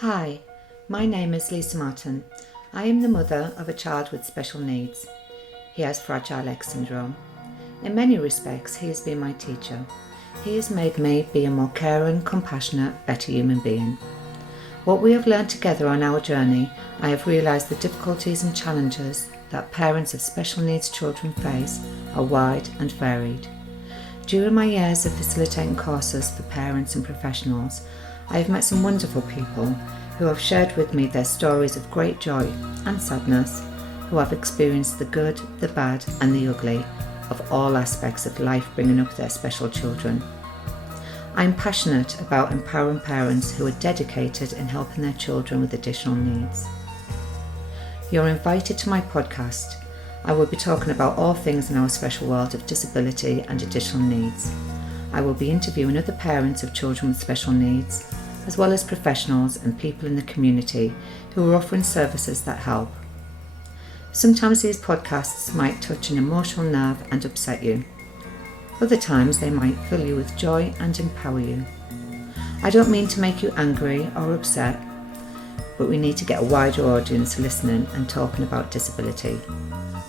Hi, my name is Lisa Martin. I am the mother of a child with special needs. He has Fragile X syndrome. In many respects, he has been my teacher. He has made me be a more caring, compassionate, better human being. What we have learned together on our journey, I have realised the difficulties and challenges that parents of special needs children face are wide and varied. During my years of facilitating courses for parents and professionals, I have met some wonderful people who have shared with me their stories of great joy and sadness, who have experienced the good, the bad and the ugly of all aspects of life bringing up their special children. I am passionate about empowering parents who are dedicated in helping their children with additional needs. You're invited to my podcast. I will be talking about all things in our special world of disability and additional needs. I will be interviewing other parents of children with special needs, as well as professionals and people in the community who are offering services that help. Sometimes these podcasts might touch an emotional nerve and upset you. Other times they might fill you with joy and empower you. I don't mean to make you angry or upset, but we need to get a wider audience listening and talking about disability.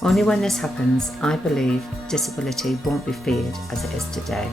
Only when this happens, I believe disability won't be feared as it is today.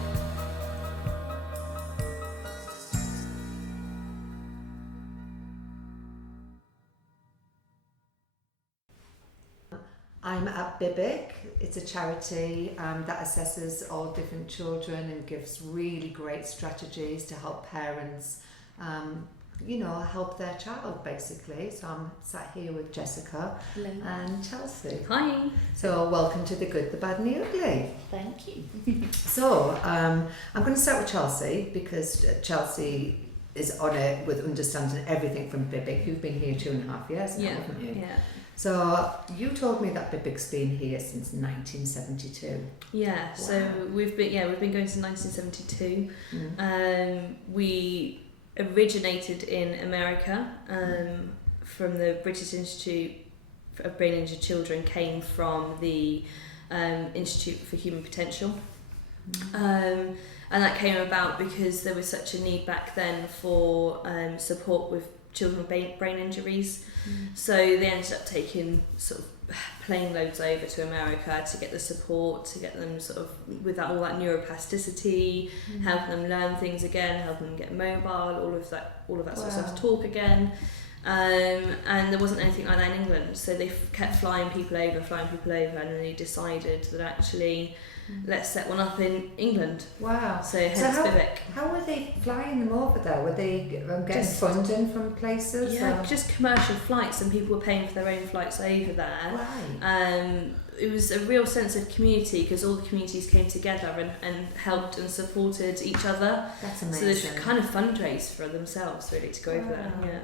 I'm at Bibic. It's a charity that assesses all different children and gives really great strategies to help parents, help their child basically. So I'm sat here with Jessica. Hello. And Chelsea. Hi. So welcome to the good, the bad and the ugly. Thank you. So I'm going to start with Chelsea because Chelsea is on it with understanding everything from Bibic. You've been here 2.5 years now, haven't you? Yeah. So you told me that Bibic's been here since 1972. Yeah. Wow. So we've been going since 1972. We originated in America from the British Institute of Brain Injured Children, came from the Institute for Human Potential. And that came about because there was such a need back then for support with children with brain injuries. So they ended up taking sort of plane loads over to America to get the support, to get them sort of with all that neuroplasticity, helping them learn things again, helping them get mobile, all of that sort of stuff, talk again. And there wasn't anything like that in England, so they kept flying people over, and then they decided that actually let's set one up in England. Wow. So hence Bibic. How were they flying them over there? Were they getting funding from places? Yeah, just commercial flights, and people were paying for their own flights over there. Right. It was a real sense of community because all the communities came together and helped and supported each other. That's amazing. So they kind of fundraised for themselves really to go over there. Yeah.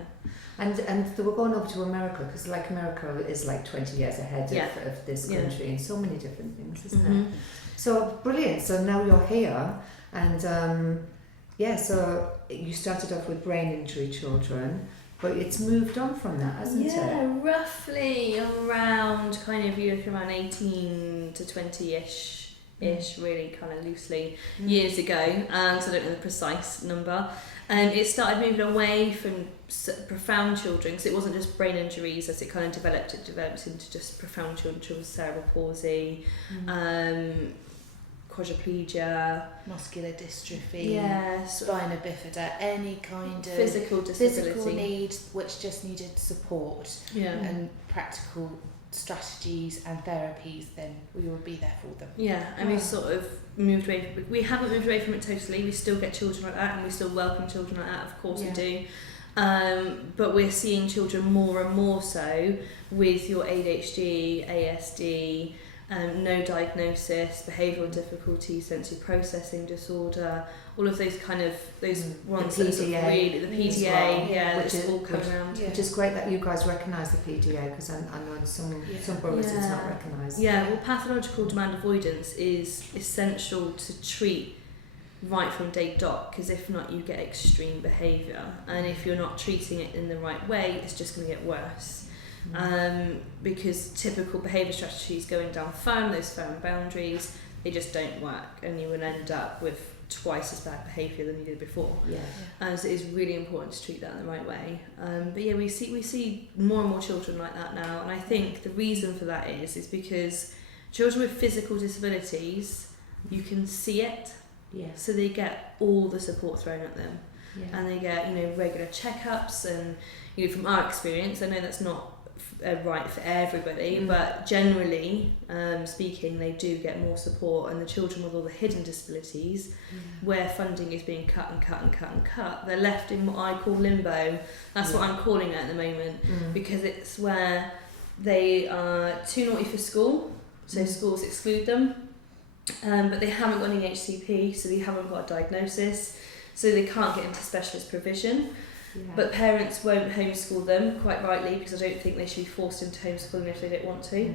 And they were going over to America because like America is like 20 years ahead of this country in so many different things, isn't it? So brilliant. So now you're here and so you started off with brain injury children, but it's moved on from that, hasn't it? Yeah, roughly around kind of, you look around 18 to 20-ish, really kind of loosely, years ago, so I don't know the precise number. And it started moving away from profound children, because it wasn't just brain injuries as it kind of developed. It developed into just profound children with cerebral palsy, quadriplegia, muscular dystrophy, spina bifida, any kind of physical disability, need which just needed support and practical strategies and therapies, then we will be there for them. And we sort of moved away. We haven't moved away from it totally. We still get children like that, and we still welcome children like that. Of course we do. But we're seeing children more and more so with your ADHD, ASD, no diagnosis, behavioural difficulties, sensory processing disorder, all of those ones that sort of really, the PDA, which is all coming around. Which is great that you guys recognise the PDA, because I know in some boroughs it's not recognised. Yeah, well, pathological demand avoidance is essential to treat right from day dot, because if not you get extreme behaviour, and if you're not treating it in the right way it's just going to get worse. Because typical behaviour strategies going down those firm boundaries, they just don't work, and you will end up with twice as bad behaviour than you did before. So it is really important to treat that in the right way. But yeah, we see more and more children like that now, and I think the reason for that is because children with physical disabilities, you can see it, so they get all the support thrown at them, and they get, you know, regular checkups, and, you know, from our experience, I know that's not right for everybody, but generally speaking, they do get more support, and the children with all the hidden disabilities, where funding is being cut, they're left in what I call limbo. That's what I'm calling it at the moment, because it's where they are too naughty for school, so schools exclude them, but they haven't got any HCP, so they haven't got a diagnosis, so they can't get into specialist provision. But parents won't homeschool them, quite rightly, because I don't think they should be forced into homeschooling if they don't want to.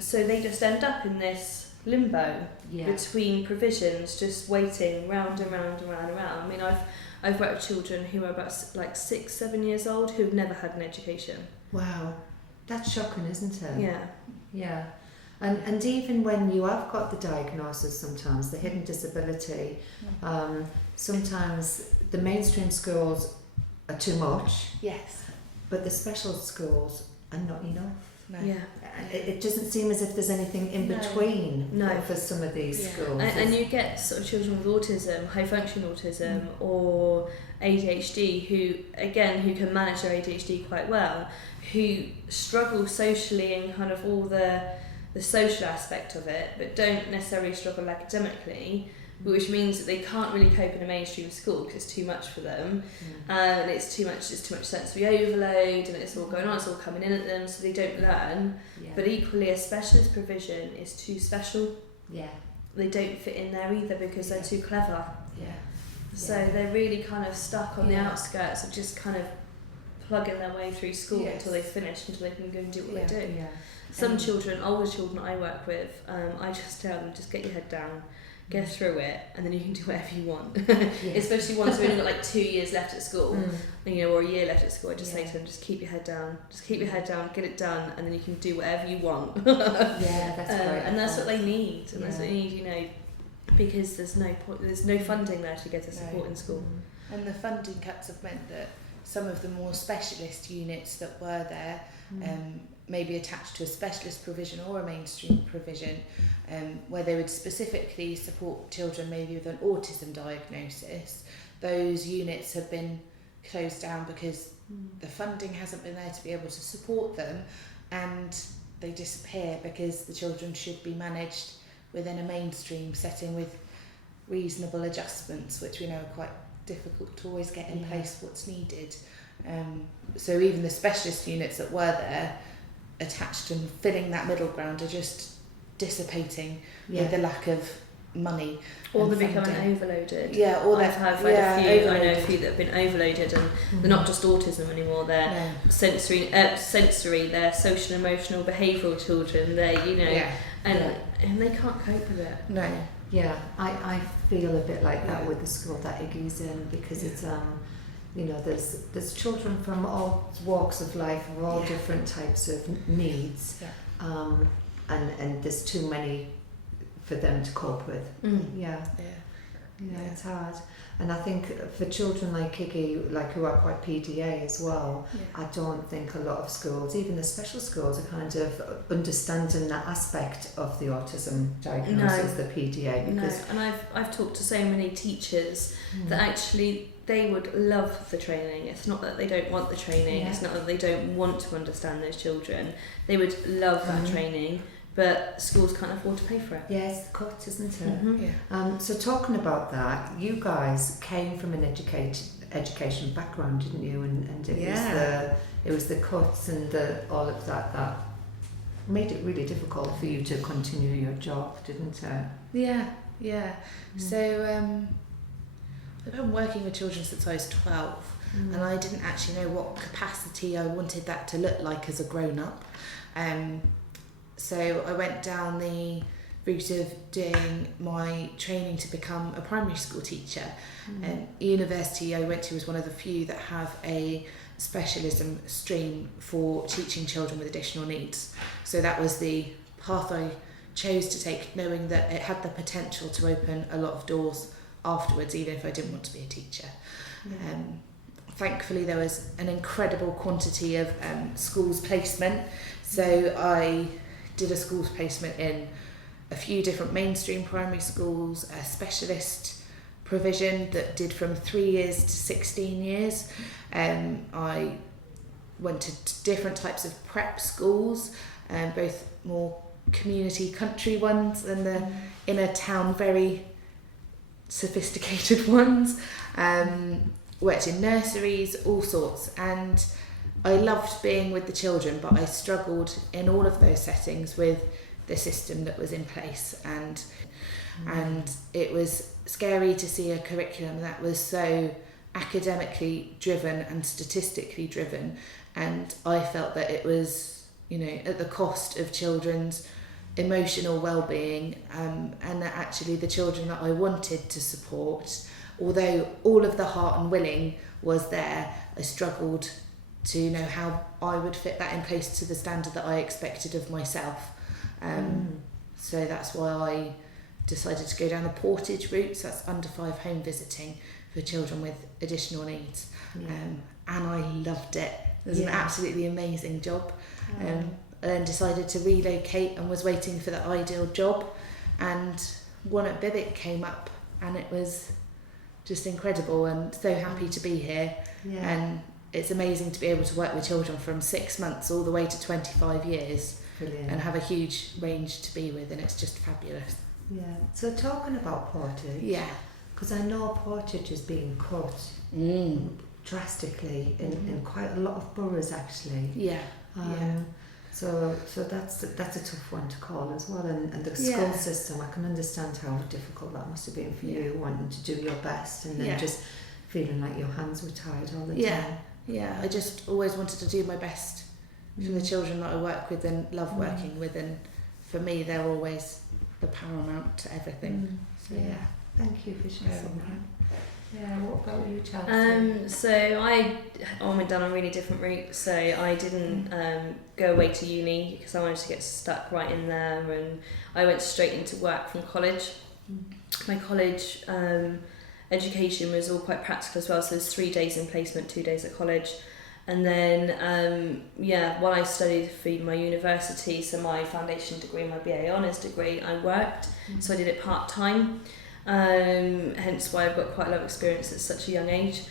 So they just end up in this limbo between provisions, just waiting round and round and round and round. I mean, I've worked with children who are about like 6-7 years old who've never had an education. Wow, that's shocking, isn't it? Yeah. And even when you have got the diagnosis, sometimes the hidden disability, sometimes the mainstream schools are too much. But the special schools are not enough. It doesn't seem as if there's anything in between for some of these schools. And you get sort of children with autism, high functioning autism, or ADHD, who can manage their ADHD quite well, who struggle socially and kind of all the social aspect of it, but don't necessarily struggle academically, which means that they can't really cope in a mainstream school because it's too much for them, and it's too much sensory overload, and it's all going on, it's all coming in at them, so they don't learn. But equally, a specialist provision is too special. They don't fit in there either because they're too clever. So they're really kind of stuck on the outskirts of just kind of plugging their way through school until they finish, until they can go and do what they do. Some children, older children I work with, I just tell them, just get your head down, get through it, and then you can do whatever you want. Especially ones who've only got like 2 years left at school, you know, or a year left at school. I just say to them, just keep your head down, get it done, and then you can do whatever you want. That's great. And that's what they need, and that's what they need, you know, because there's no funding there to get the support in school. And the funding cuts have meant that some of the more specialist units that were there, maybe attached to a specialist provision or a mainstream provision, where they would specifically support children maybe with an autism diagnosis, those units have been closed down because the funding hasn't been there to be able to support them, and they disappear because the children should be managed within a mainstream setting with reasonable adjustments, which we know are quite difficult to always get in place what's needed. So even the specialist units that were there, attached and filling that middle ground, are just dissipating with the lack of money. Or they're becoming overloaded. I've read a few. I know a few that have been overloaded, and they're not just autism anymore. They're sensory, they're social, emotional, behavioural children. They're, you know, and they can't cope with it. I feel a bit like that with the school that Iggy's in, because it's you know, there's children from all walks of life, of all different types of needs, and there's too many for them to cope with. It's hard. And I think for children like Iggy, like who are quite PDA as well, I don't think a lot of schools, even the special schools, are kind of understanding that aspect of the autism diagnosis, the PDA. Because and I've talked to so many teachers that actually they would love the training. It's not that they don't want the training, it's not that they don't want to understand those children. They would love that training, but schools can't afford to pay for it. Yes, the cut, isn't it? So talking about that, you guys came from an education background, didn't you? And it was the cuts and all of that made it really difficult for you to continue your job, didn't it? So I've been working with children since I was 12, and I didn't actually know what capacity I wanted that to look like as a grown-up. So I went down the route of doing my training to become a primary school teacher. And university I went to was one of the few that have a specialism stream for teaching children with additional needs. So that was the path I chose to take, knowing that it had the potential to open a lot of doors afterwards, even if I didn't want to be a teacher. Yeah. Thankfully, there was an incredible quantity of schools placement. So I did a schools placement in a few different mainstream primary schools, a specialist provision that did from 3 years to 16 years. I went to different types of prep schools, both more community country ones and the inner town very sophisticated ones. Worked in nurseries, all sorts, and I loved being with the children, but I struggled in all of those settings with the system that was in place, and it was scary to see a curriculum that was so academically driven and statistically driven, and I felt that it was, you know, at the cost of children's emotional well-being, and that actually the children that I wanted to support, although all of the heart and willing was there, I struggled to know how I would fit that in place to the standard that I expected of myself. So that's why I decided to go down the portage route, so that's under 5 home visiting for children with additional needs. And I loved it. It was an absolutely amazing job. And then decided to relocate and was waiting for the ideal job, and one at Bibic came up, and it was just incredible, and so happy to be here. And it's amazing to be able to work with children from 6 months all the way to 25 years. Brilliant. And have a huge range to be with, and it's just fabulous. Yeah. So talking about portage, because I know portage is being cut drastically in quite a lot of boroughs actually. So that's a tough one to call as well, and the school system, I can understand how difficult that must have been for you, wanting to do your best and then just feeling like your hands were tied all the time. I just always wanted to do my best for the children that I work with and love working with, and for me they're always the paramount to everything. So thank you for sharing that. What about you, Chelsea? So I went down a really different route. So I didn't go away to uni because I wanted to get stuck right in there, and I went straight into work from college. My college education was all quite practical as well, so there's 3 days in placement, 2 days at college. And then, while I studied for my university, so my foundation degree, my BA Honours degree, I worked, so I did it part-time. Hence why I've got quite a lot of experience at such a young age,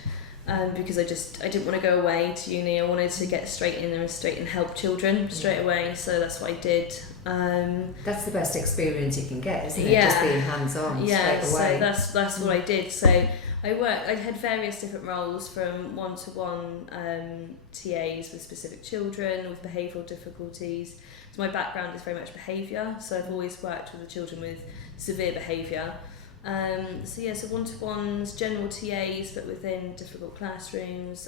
because I didn't want to go away to uni. I wanted to get straight in there and help children straight away, so that's what I did. That's the best experience you can get, isn't it? Just being hands-on straight away. So that's what I did. So I had various different roles, from one-to-one TAs with specific children with behavioural difficulties. So my background is very much behaviour, so I've always worked with the children with severe behaviour. So one-to-ones, general TAs, but within difficult classrooms,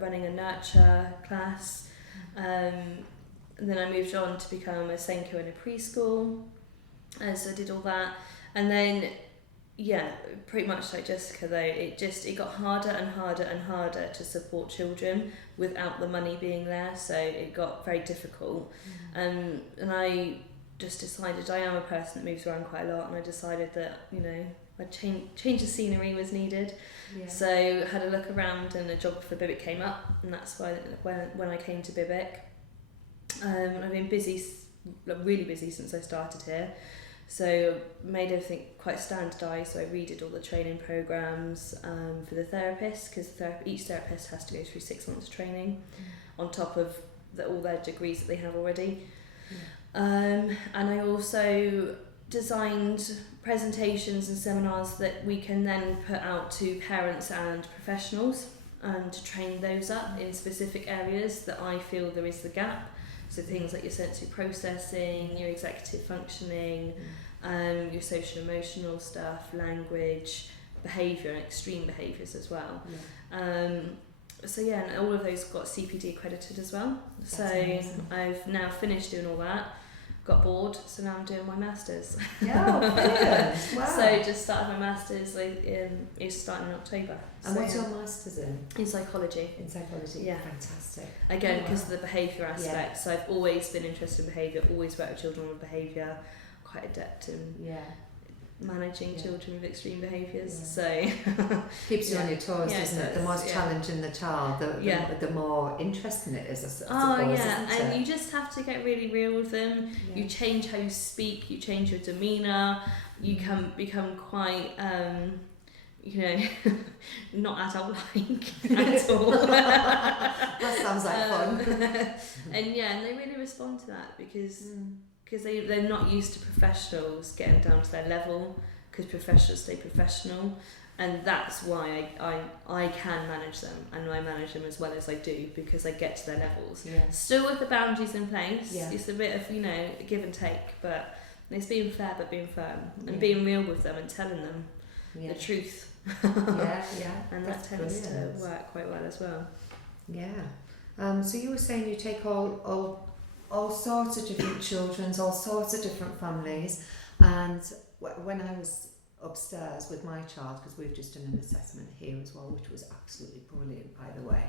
running a nurture class. And then I moved on to become a Senko in a preschool. So I did all that. And then, pretty much like Jessica though, it got harder and harder and harder to support children without the money being there. So it got very difficult. And I just decided, I am a person that moves around quite a lot, and I decided that, a change of scenery was needed. So had a look around, and a job for Bibic came up, and that's why when I came to Bibic. I've been busy, really busy since I started here. So made everything quite standardised. So I redid all the training programmes for the therapists, because each therapist has to go through 6 months training on top of all their degrees that they have already. And I also designed presentations and seminars that we can then put out to parents and professionals, and to train those up in specific areas that I feel there is the gap. So things like your sensory processing, your executive functioning, your social emotional stuff, language, behaviour, and extreme behaviours as well. And all of those got CPD accredited as well. That's so amazing. I've now finished doing all that, got bored, so now I'm doing my masters. Brilliant. Wow. So just started my masters it's starting in October. And what's your masters in? In psychology. In psychology. Yeah. Fantastic. Again, because of the behaviour aspect. So I've always been interested in behaviour, always worked with children with behaviour, quite adept in managing children with extreme behaviours. So keeps you on your toes, Yeah, doesn't it? The more challenging the child, the more interesting it is, I suppose, isn't it? And you just have to get really real with them. You change how you speak, you change your demeanour, you can become quite not adult-like at all. That sounds like fun. And they really respond to that because they're not used to professionals getting down to their level, because professionals stay professional, and that's why I can manage them, and I manage them as well as I do, because I get to their levels. Still with the boundaries in place. It's a bit of give and take, but it's being fair but being firm, and being real with them and telling them the truth. And that tends to work quite well as well. So you were saying you take all sorts of different children, all sorts of different families, and when I was upstairs with my child, because we've just done an assessment here as well, which was absolutely brilliant, by the way,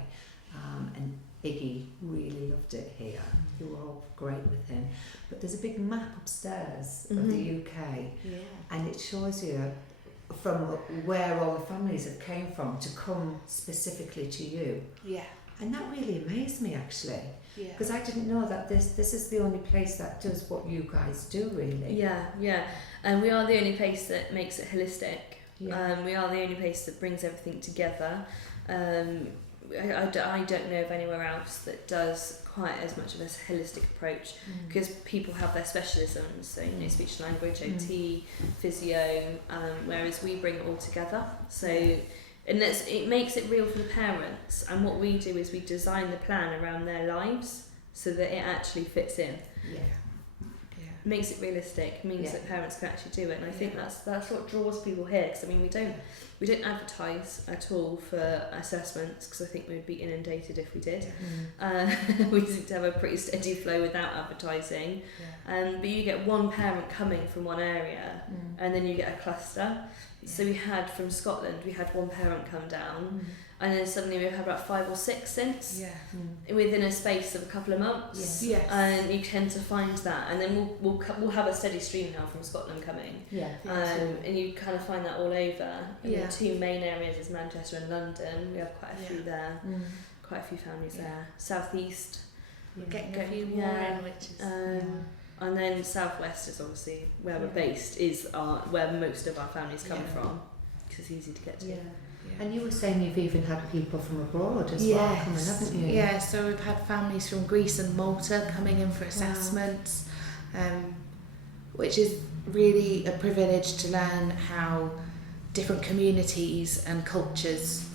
and Iggy really loved it here. You were all great with him, but there's a big map upstairs of the UK, and it shows you from where all the families have came from to come specifically to you. And that really amazed me, actually, because I didn't know that this is the only place that does what you guys do, really. And we are the only place that makes it holistic. We are the only place that brings everything together. I don't know of anywhere else that does quite as much of a holistic approach, because people have their specialisms, so speech and language, OT, physio, whereas we bring it all together. So and it makes it real for the parents, and what we do is we design the plan around their lives so that it actually fits in. Makes it realistic, means that parents can actually do it, and I think that's what draws people here, because we don't advertise at all for assessments, because I think we'd be inundated if we did. We seem to have a pretty steady flow without advertising, but you get one parent coming from one area, and then you get a cluster. So we had from Scotland, we had one parent come down, and then suddenly we've had about 5 or 6 since, within a space of a couple of months. And you tend to find that, and then we'll have a steady stream now from Scotland coming. And you kind of find that all over. And the 2 main areas is Manchester and London. We have quite a few there, quite a few families there. South East, getting a few more in, which is and then Southwest is obviously where we're based, is where most of our families come from, because it's easy to get to. And you were saying you've even had people from abroad as well coming, haven't you? Yeah, so we've had families from Greece and Malta coming in for assessments, which is really a privilege to learn how different communities and cultures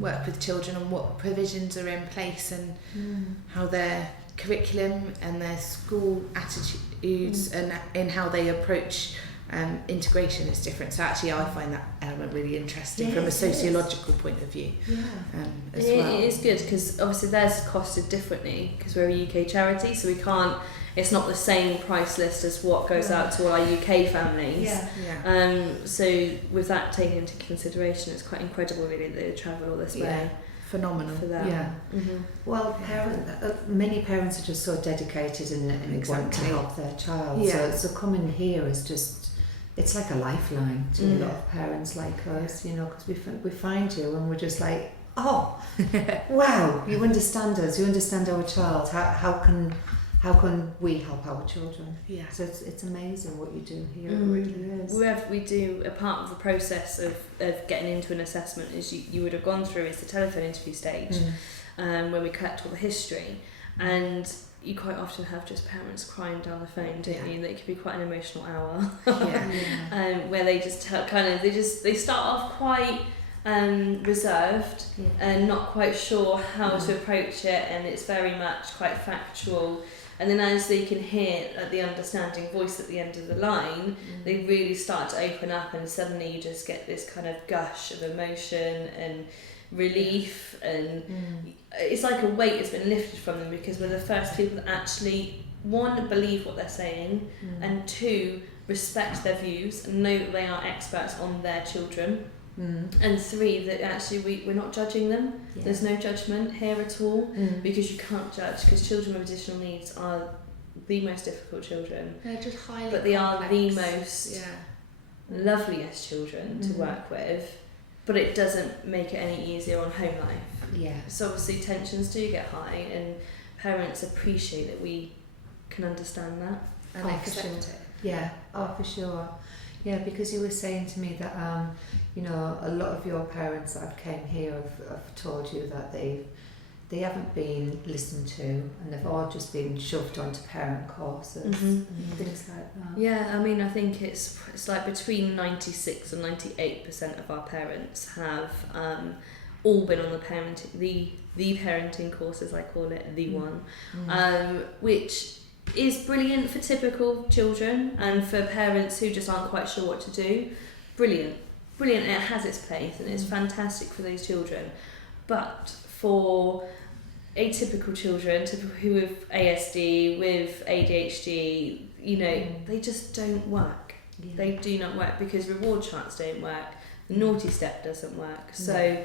work with children, and what provisions are in place, and how their curriculum and their school attitudes and in how they approach integration is different. So actually I find that element really interesting from a sociological point of view as well. It is good, because obviously theirs is costed differently, because we're a UK charity, so we can't, it's not the same price list as what goes out to all our UK families. So with that taken into consideration, it's quite incredible really that they travel all this way. Phenomenal for that. Well, many parents are just so dedicated and want to help their child. So coming here is just, it's like a lifeline to a lot of parents like us, because we find you and we're just like, oh, wow, you understand us, you understand our child. How can we help our children? So it's amazing what you do here. It really is. We do, a part of the process of getting into an assessment is you would have gone through is the telephone interview stage, where we collect all the history, and you quite often have just parents crying down the phone, don't you? That can be quite an emotional hour. Where they just they start off quite reserved and not quite sure how to approach it, and it's very much quite factual. And then as they can hear the understanding voice at the end of the line, they really start to open up, and suddenly you just get this kind of gush of emotion and relief, and it's like a weight has been lifted from them, because we're the first people that actually, 1, believe what they're saying, and 2, respect their views and know that they are experts on their children. And 3, that actually we're not judging them. There's no judgment here at all, because you can't judge, because children with additional needs are the most difficult children. They're just highly but they complex. are the most loveliest children to work with, but it doesn't make it any easier on home life. Yeah. So obviously tensions do get high, and parents appreciate that we can understand that and accept it. Yeah, for sure. Yeah, because you were saying to me that, you know, a lot of your parents that have came here have told you that they haven't been listened to, and they've all just been shoved onto parent courses and things like that. Yeah, I mean, I think it's like between 96 and 98% of our parents have all been on the parenting course, as I call it, the one, which is brilliant for typical children and for parents who just aren't quite sure what to do. Brilliant. It has its place and it's fantastic for those children. But for atypical children, who with ASD, with ADHD, you know, they just don't work. Yeah. They do not work because reward charts don't work. The naughty step doesn't work. So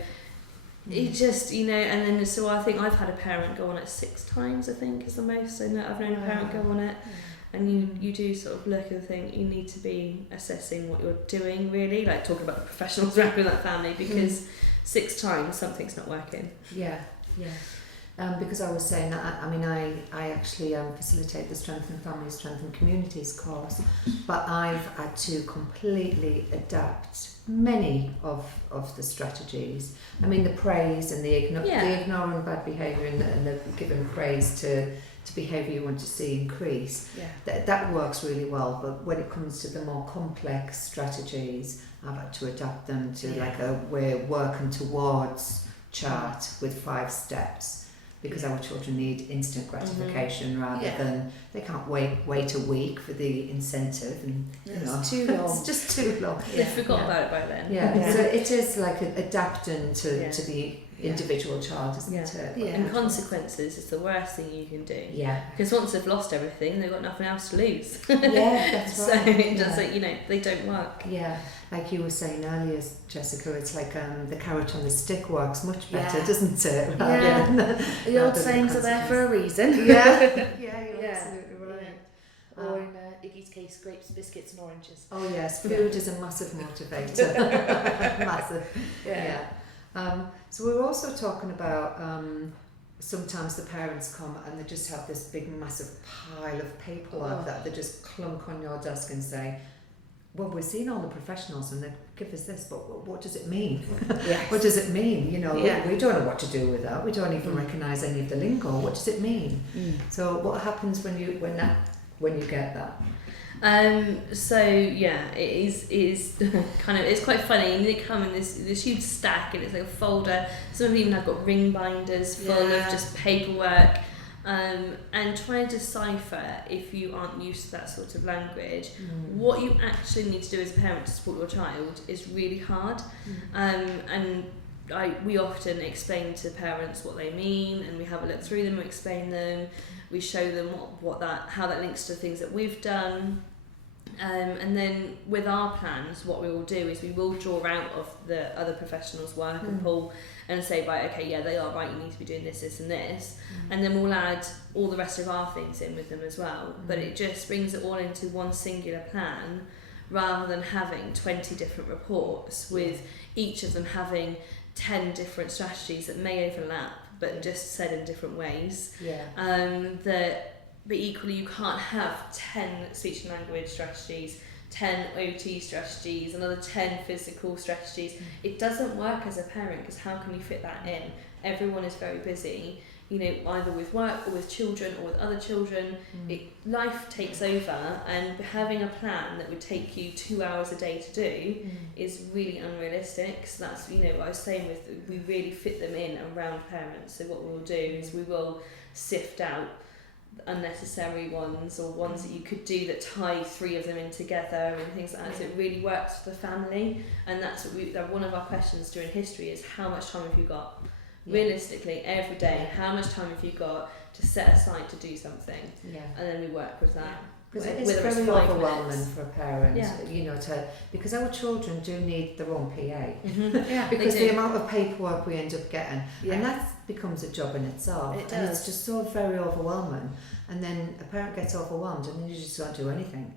it just, you know, and then so I think I've had a parent go on it 6 times, I think is the most. I've known a parent go on it. And you do sort of look and think you need to be assessing what you're doing, really, like talking about the professionals working with that family, because 6 times something's not working. Yeah. Because I was saying that, I mean, I actually facilitate the Strengthen Families, Strengthen Communities course, but I've had to completely adapt many of the strategies. I mean, the praise and the ignoring bad behaviour and the giving praise to behaviour you want to see increase, that works really well. But when it comes to the more complex strategies, I've had to adapt them to like we're working towards chart with 5 steps. Because our children need instant gratification rather than they can't wait a week for the incentive, and it's too long. It's just too long. They forgot about it by then. Yeah. So it is like adapting to the individual child, isn't it? Yeah. And consequences is the worst thing you can do. Yeah. Because once they've lost everything, they've got nothing else to lose. Yeah, that's right. So it does, like, you know, they don't work. Yeah. Like you were saying earlier, Jessica, it's like the carrot on the stick works much better, doesn't it? The old sayings are there for a reason. Yeah, you're absolutely right. Or in Iggy's case, grapes, biscuits and oranges. Oh yes, food is a massive motivator. Massive. Yeah. So we're also talking about sometimes the parents come and they just have this big massive pile of paperwork that they just clunk on your desk and say, well, we're seeing all the professionals and they give us this, but what does it mean? What does it mean? You know, we don't know what to do with that. We don't even recognise any of the lingo. What does it mean? So what happens when you get that? So yeah, it is kind of, it's quite funny, and they come in this huge stack, and it's like a folder. Some of them even have got ring binders full of just paperwork, and trying to decipher, if you aren't used to that sort of language, what you actually need to do as a parent to support your child is really hard. And we often explain to parents what they mean, and we have a look through them, we explain them, we show them how that links to things that we've done. And then with our plans, what we will do is we will draw out of the other professionals' work and pull and say, right, okay, yeah, they are right, you need to be doing this, this and this. And then we'll add all the rest of our things in with them as well. But it just brings it all into one singular plan, rather than having 20 different reports with each of them having 10 different strategies that may overlap, but just said in different ways. But equally, you can't have 10 speech and language strategies, 10 OT strategies, another 10 physical strategies. It doesn't work as a parent, because how can you fit that in? Everyone is very busy, you know, either with work or with children or with other children. Life takes over, and having a plan that would take you 2 hours a day to do is really unrealistic. So that's, you know, what I was saying with, we really fit them in around parents. So what we'll do is we will sift out unnecessary ones, or ones that you could do that tie 3 of them in together and things like that. So it really works for the family, and that's what one of our questions during history is, how much time have you got? Realistically, every day, how much time have you got to set aside to do something? And then we work with that. Because it is very overwhelming for a parent, you know, because our children do need their own PA. Because the amount of paperwork we end up getting, and that becomes a job in itself. And it's just so very overwhelming. And then a parent gets overwhelmed, and then you just don't do anything.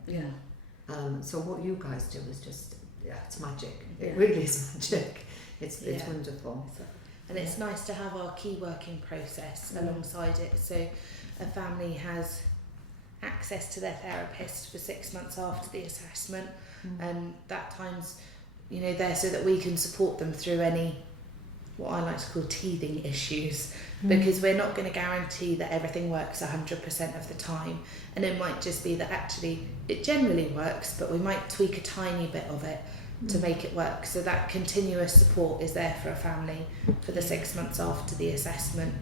So what you guys do is just, it's magic. It Yeah. really is magic. It's Yeah. wonderful. And it's nice to have our key working process alongside it. So a family has access to their therapist for 6 months after the assessment, and that time's, you know, there so that we can support them through any, what I like to call teething issues, because we're not going to guarantee that everything works 100% of the time, and it might just be that actually it generally works, but we might tweak a tiny bit of it to make it work. So that continuous support is there for a family for the 6 months after the assessment.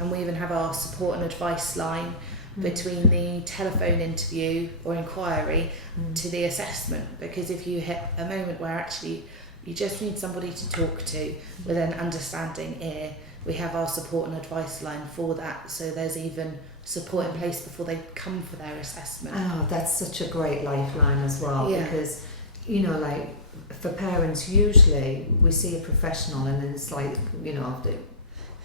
And we even have our support and advice line between the telephone interview or inquiry to the assessment, because if you hit a moment where actually you just need somebody to talk to with an understanding ear, we have our support and advice line for that. So there's even support in place before they come for their assessment. Oh, that's such a great lifeline as well, Yeah. because, you know, like for parents, usually we see a professional and then it's like, you know,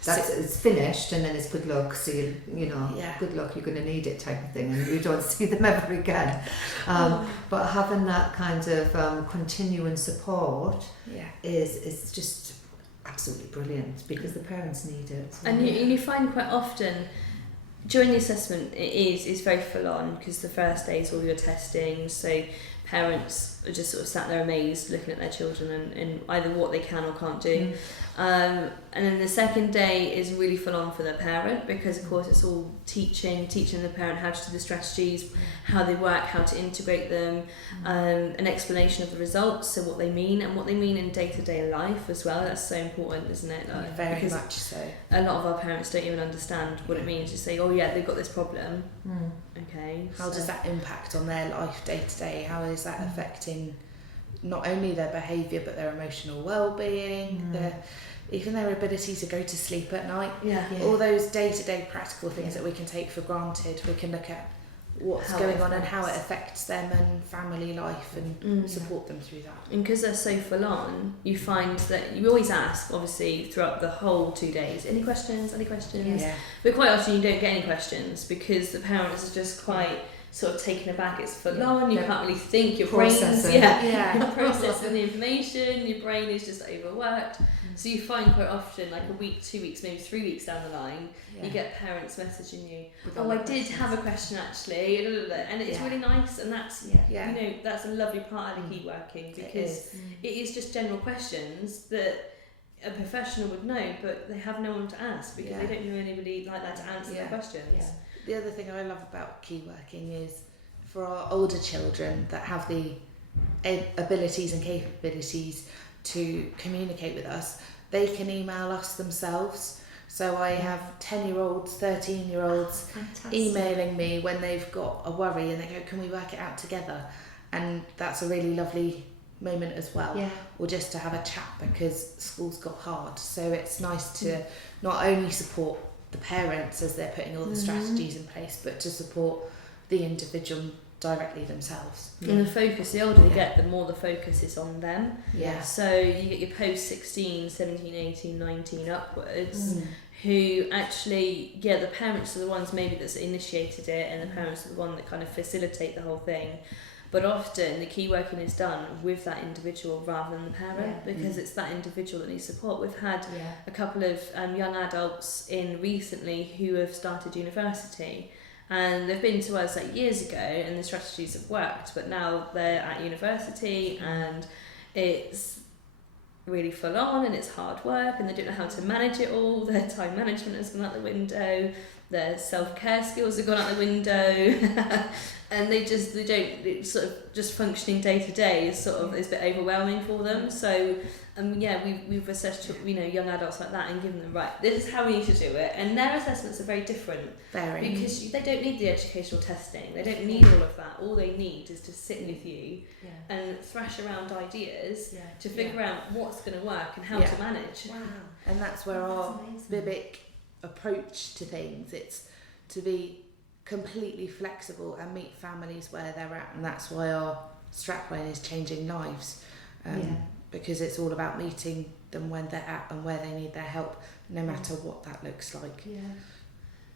it's finished and then it's good luck, see you know, Yeah. good luck, you're going to need it type of thing, and you don't see them ever again. But having that kind of continuing support Yeah. is just absolutely brilliant, because the parents need it. And you find quite often during the assessment it's very full on, because the first day is all your testing, so parents are just sort of sat there amazed looking at their children and either what they can or can't do. And then the second day is really full on for the parent, because of course it's all teaching the parent how to do the strategies, how they work, how to integrate them, an explanation of the results, so what they mean in day-to-day life as well. That's so important, isn't it? Like, Very because much so. a lot of our parents don't even understand what it means to say, oh yeah, they've got this problem. Okay. How does that impact on their life day to day? How is that affecting not only their behaviour but their emotional well-being, even their ability to go to sleep at night? Yeah. All those day-to-day practical things that we can take for granted, we can look at what's How going it on and how it affects them and family life and support them through that. And because they're so full on, you find that you always ask, obviously, throughout the whole 2 days, any questions? Yeah. But quite often you don't get any questions, because the parents are just quite sort of taken aback. It's full on, you can't really think, your brain's Yeah. processing the information, your brain is just overworked. So you find quite often, like a week, 2 weeks, maybe 3 weeks down the line, you get parents messaging you, oh, I did have a question actually, and it's really nice, and that's you know, that's a lovely part of the key working, because it is just general questions that a professional would know, but they have no one to ask, because they don't know anybody like that to answer their questions. Yeah. The other thing I love about key working is for our older children that have the abilities and capabilities to communicate with us, they can email us themselves. So I have 10-year-olds, 13-year-olds emailing me when they've got a worry and they go, can we work it out together? And that's a really lovely moment as well. Or just to have a chat, because school's got hard. So it's nice to not only support the parents as they're putting all the strategies in place, but to support the individual directly themselves. And the focus, the older they get, the more the focus is on them. So you get your post 16, 17, 18, 19 upwards, who actually, the parents are the ones maybe that's initiated it, and the parents are the one that kind of facilitate the whole thing. But often the key working is done with that individual rather than the parent, because it's that individual that needs support. We've had a couple of young adults in recently who have started university, and they've been to us like years ago, and the strategies have worked, but now they're at university and it's really full on and it's hard work, and they don't know how to manage it all. Their time management has gone out the window, their self-care skills have gone out the window, and it's sort of just functioning day to day is a bit overwhelming for them. So we've assessed young adults like that and given them, right, this is how we need to do it, and their assessments are very different. Because they don't need the educational testing, they don't need all of that. All they need is to sit with you and thrash around ideas to figure out what's going to work and how to manage. And that's where our Bibic approach to things, it's to be completely flexible and meet families where they're at, and that's why our strapline is changing lives, because it's all about meeting them when they're at and where they need their help, no matter what that looks like.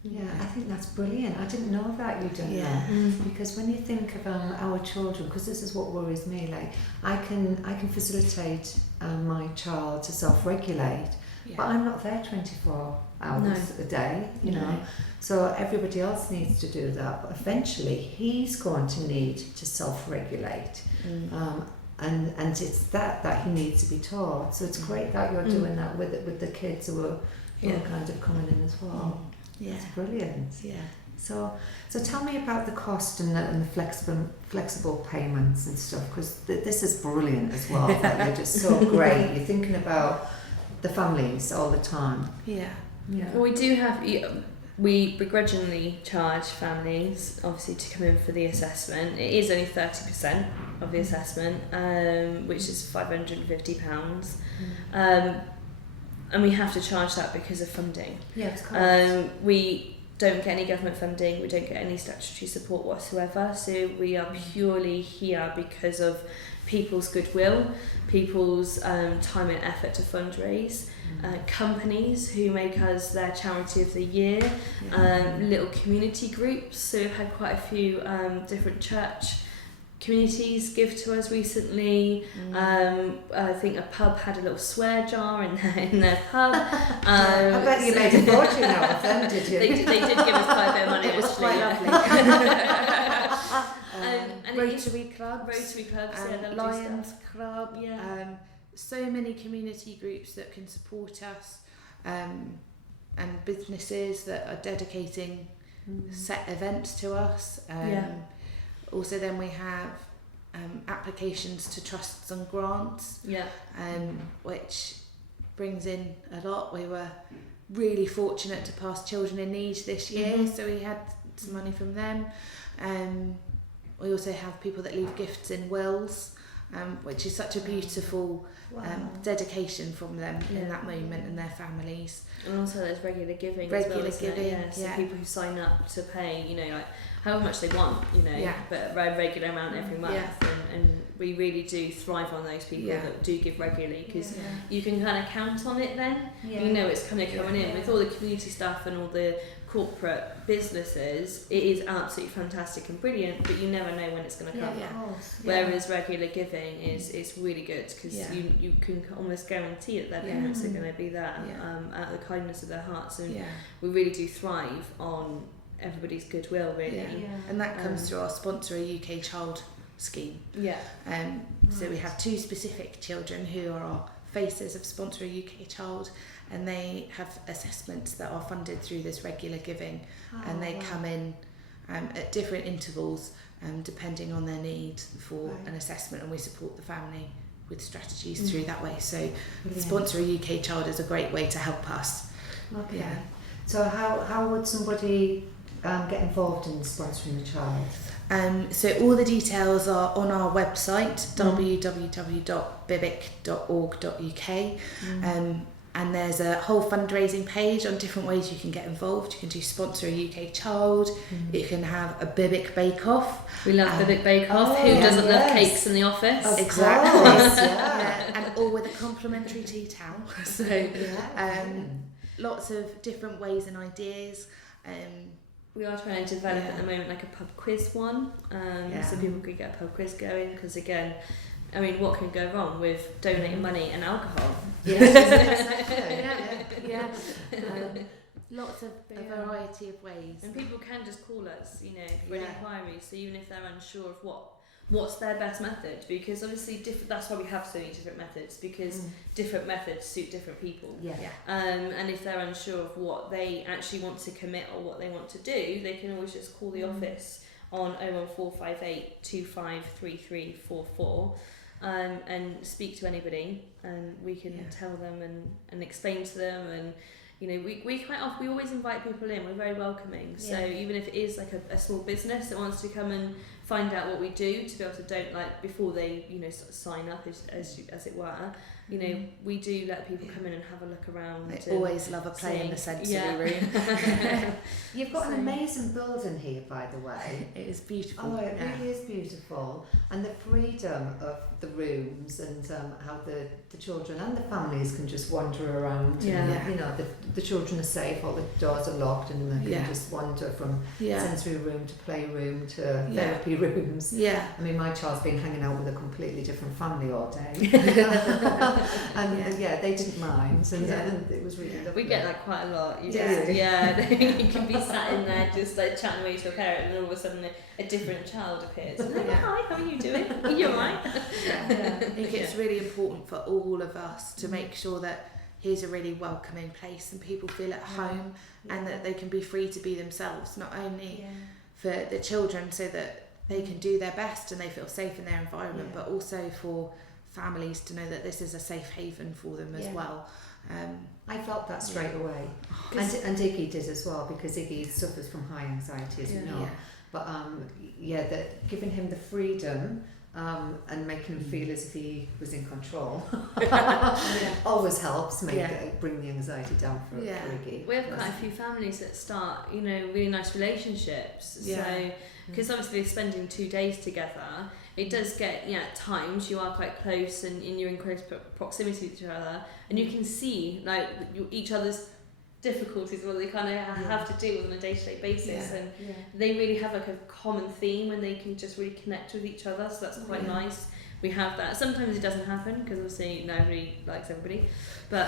Yeah, I think that's brilliant. I didn't know that you'd done Yeah. that, because when you think of our children, because this is what worries me. Like I can facilitate my child to self-regulate, but I'm not there 24 hours a day. You know, so everybody else needs to do that. But eventually, he's going to need to self-regulate, and it's that he needs to be taught. So it's great that you're doing that with the kids who are kind of coming in as well. Yeah. That's brilliant. Yeah. So tell me about the cost and the flexible payments and stuff, because this is brilliant as well. That you're just so great. You're thinking about the families all the time. Yeah. Yeah. Well, we do have. We begrudgingly charge families, obviously, to come in for the assessment. It is only 30% of the assessment, which is £550. And we have to charge that because of funding. Yeah, of course. We don't get any government funding, we don't get any statutory support whatsoever, so we are purely here because of people's goodwill, people's time and effort to fundraise, companies who make us their charity of the year, little community groups. So we've had quite a few different church communities give to us recently. I think a pub had a little swear jar in their pub. I bet you made a fortune out of them, did you? They did give us quite a bit of money. It was actually. quite lovely. And Rotary clubs, they'll do Lions stuff. Club, so many community groups that can support us, and businesses that are dedicating set events to us. Also then we have applications to trusts and grants, which brings in a lot. We were really fortunate to pass Children in Need this year, so we had some money from them. We also have people that leave gifts in wills, which is such a beautiful dedication from them in that moment and their families. And also there's regular giving Regular as well, giving, isn't it? So people who sign up to pay, like however much they want, but a regular amount every month. And we really do thrive on those people that do give regularly, because you can kind of count on it then. You know it's kind of coming in. With all the community stuff and all the corporate businesses, it is absolutely fantastic and brilliant, but you never know when it's going to come. Whereas regular giving is really good, because you can almost guarantee that their payments are going to be there out of the kindness of their hearts, and we really do thrive on everybody's goodwill, really. And that comes through our Sponsor a UK Child scheme. So we have two specific children who are our faces of Sponsor a UK Child, and they have assessments that are funded through this regular giving, and they come in at different intervals depending on their need for an assessment, and we support the family with strategies through that way. So Sponsor a UK Child is a great way to help us. So how would somebody get involved in sponsoring a child? So all the details are on our website, www.bibic.org.uk, and there's a whole fundraising page on different ways you can get involved. You can do Sponsor a UK Child, you can have a Bibic Bake Off. We love Bibic Bake Off. Who doesn't love cakes in the office? Exactly. And all with a complimentary tea towel. So lots of different ways and ideas. We are trying to develop at the moment like a pub quiz one, so people could get a pub quiz going, because again, I mean, what can go wrong with donating money and alcohol? Lots of a variety of ways. And people can just call us, for an inquiry, so even if they're unsure of what's their best method, because obviously that's why we have so many different methods, because different methods suit different people. And if they're unsure of what they actually want to commit or what they want to do, they can always just call the office on 01458 253344 and speak to anybody, and we can tell them and explain to them. And we quite often, we always invite people in. We're very welcoming. So even if it is like a small business that wants to come and find out what we do, to be able to before they sign up as it were, you know, we do let people come in and have a look around. They always love a play in the sensory room. You've got an amazing building here, by the way. It is beautiful. Oh, it really is beautiful. And the freedom of the rooms and how the children and the families can just wander around. And, you know, the children are safe, all the doors are locked, and they can just wander from sensory room to playroom to therapy rooms. Yeah. I mean, my child's been hanging out with a completely different family all day. And they didn't mind, and it was really lovely. We get that quite a lot. You can be sat in there just like chatting away to a parent, and all of a sudden a different child appears. And hi, how are you doing? Are you alright? I think it's really important for all of us to make sure that here's a really welcoming place and people feel at home and that they can be free to be themselves, not only for the children so that they can do their best and they feel safe in their environment, but also for families to know that this is a safe haven for them as well. I felt that straight away, and Iggy did as well, because Iggy suffers from high anxiety, as you know. But that giving him the freedom and making him feel as if he was in control always helps bring the anxiety down for Iggy. We have quite a few families that start, you know, really nice relationships. So, because obviously spending 2 days together, it does get, at times you are quite close and you're in close proximity to each other, and you can see like each other's difficulties, what they kind of have to deal with on a day-to-day basis, and they really have like a common theme and they can just really connect with each other, so that's quite nice. We have that. Sometimes it doesn't happen because obviously nobody likes everybody, but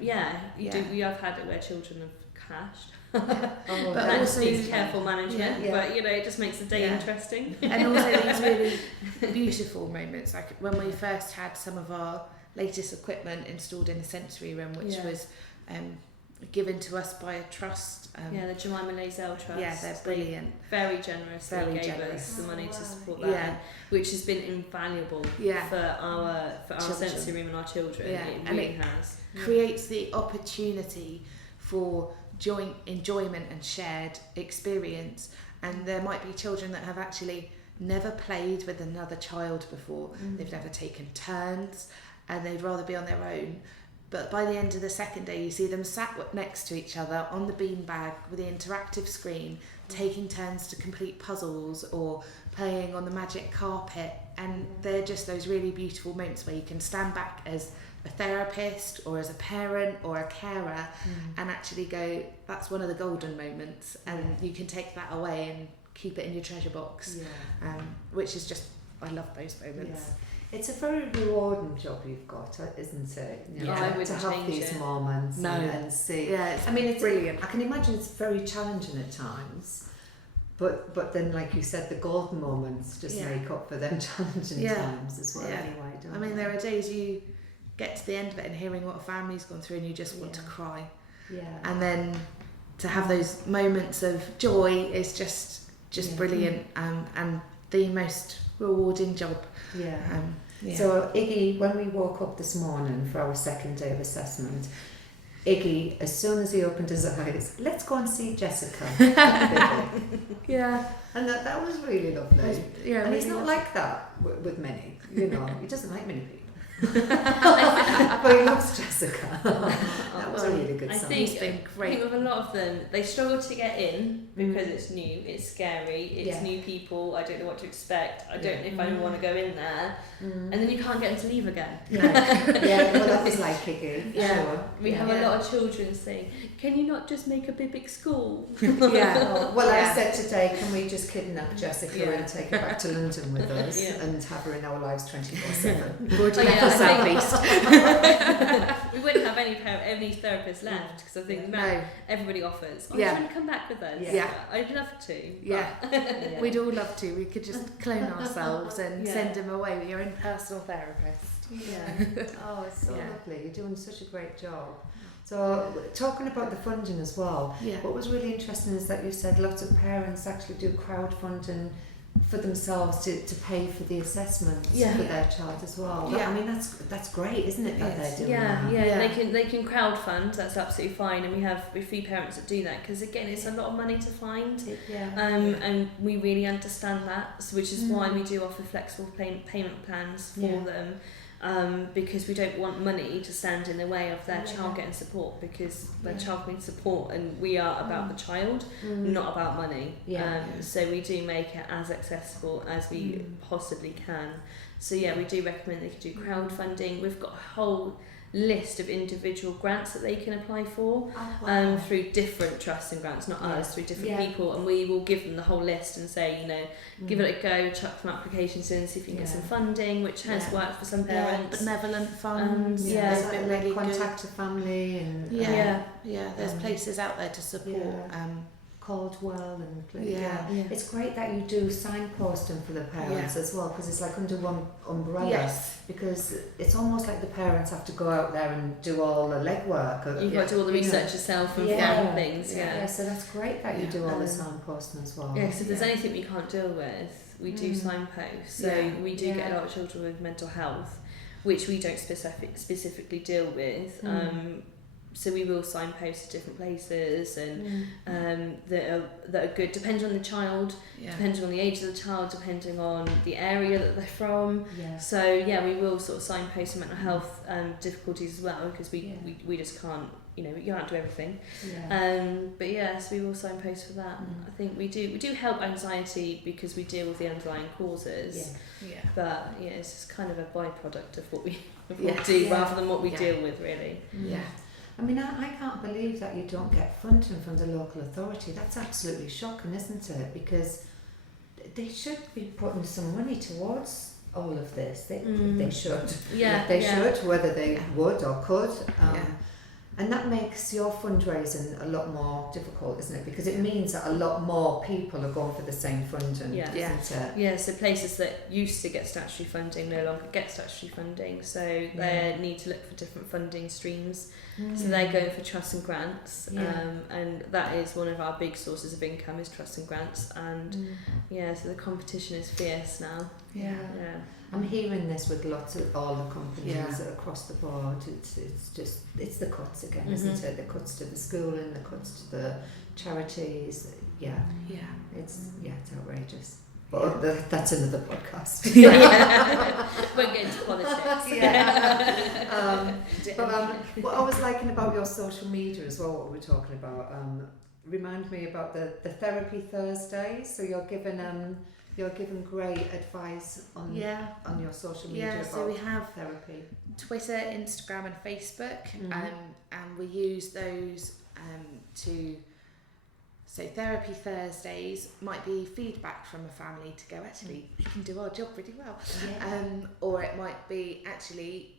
we have had it where children have clashed. But that also needs careful management, but you know, it just makes the day interesting. And also these really beautiful moments, like when we first had some of our latest equipment installed in the sensory room, which was given to us by a trust. The Jemima Lazelle Trust. Yeah, they're brilliant. Very generous. They gave us the money to support that, which has been invaluable for our sensory room and our children. Yeah. It really has. Creates the opportunity for joint enjoyment and shared experience. And there might be children that have actually never played with another child before. They've never taken turns, and they'd rather be on their own. But by the end of the second day, you see them sat next to each other on the beanbag with the interactive screen, taking turns to complete puzzles or playing on the magic carpet. And they're just those really beautiful moments where you can stand back as a therapist or as a parent or a carer and actually go, that's one of the golden moments, and you can take that away and keep it in your treasure box, which is just, I love those moments. It's a very rewarding job you've got, isn't it? You know, I wouldn't to have change these it. moments and see. It's I mean, it's brilliant. I can imagine it's very challenging at times, but then, like you said, the golden moments just make up for them challenging times as well. Anyway, don't I mean, there are days you get to the end of it and hearing what a family's gone through, and you just want to cry. And then to have those moments of joy is just brilliant, and the most rewarding job. So Iggy, when we woke up this morning for our second day of assessment, Iggy, as soon as he opened his eyes, let's go and see Jessica. And that was really lovely. And he's not like that with many, you know, he doesn't like many people. But he loves Jessica. That was a really good sign. I think with a lot of them, they struggle to get in because it's new, it's scary, it's new people, I don't know what to expect, I don't know if I want to go in there, and then you can't get them to leave again. Well, that was like Iggy. We have a lot of children saying, can you not just make a Bibic school? I said today, can we just kidnap Jessica and take her back to London with us and have her in our lives 24/7? We wouldn't have any therapists left, because I think everybody offers. Do you want to come back with us? I'd love to. We'd all love to. We could just clone ourselves and send them away with your own personal therapist. Oh, it's so lovely. You're doing such a great job. So, talking about the funding as well, what was really interesting is that you said lots of parents actually do crowdfunding for themselves to pay for the assessments for their child as well. I mean, that's great, isn't it, that they're doing that? They can crowdfund, that's absolutely fine, and we have a few parents that do that, because again, it's a lot of money to find, and we really understand that, which is why we do offer flexible payment plans for them. because we don't want money to stand in the way of their child getting support, because their child needs support, and we are about the child, not about money. So we do make it as accessible as we possibly can. So we do recommend they could do crowdfunding. We've got a whole list of individual grants that they can apply for through different trusts and grants, not us, through different people, and we will give them the whole list and say, give it a go, chuck some applications in, see if you can get some funding, which has worked for some parents. Benevolent funds, there's been like really contact good. a family, and there's places out there to support. Caldwell and it's great that you do signposting for the parents as well, because it's like under one umbrella, because it's almost like the parents have to go out there and do all the legwork. You've got to do all the research yourself and find things. So that's great that you do all the signposting as well. So if there's anything we can't deal with, we do signpost. So we do get a lot of children with mental health, which we don't specifically deal with. So we will signpost to different places, and that are good, depending on the child, depending on the age of the child, depending on the area that they're from. So we will sort of signpost mental health difficulties as well, because we just can't, you can't do everything. But so we will signpost for that. I think we do help anxiety because we deal with the underlying causes. But it's just kind of a byproduct of what we do rather than what we deal with, really. I mean, I can't believe that you don't get funding from the local authority. That's absolutely shocking, isn't it? Because they should be putting some money towards all of this. They should. They should, whether they would or could. And that makes your fundraising a lot more difficult, isn't it? Because it means that a lot more people are going for the same funding, isn't it? So places that used to get statutory funding no longer get statutory funding, so they need to look for different funding streams. So they're going for trusts and grants, and that is one of our big sources of income, is trusts and grants. And so the competition is fierce now. I'm hearing this with lots of all the companies across the board. It's the cuts again, isn't it? The cuts to the schooling, the cuts to the charities. It's outrageous. But that's another podcast. Won't get into politics. But what I was liking about your social media as well, what we were talking about, remind me about the therapy Thursdays. So you're given great advice on your social media about so we have therapy. Twitter, Instagram and Facebook, and we use those so therapy Thursdays might be feedback from a family to go, actually we can do our job really well, or it might be actually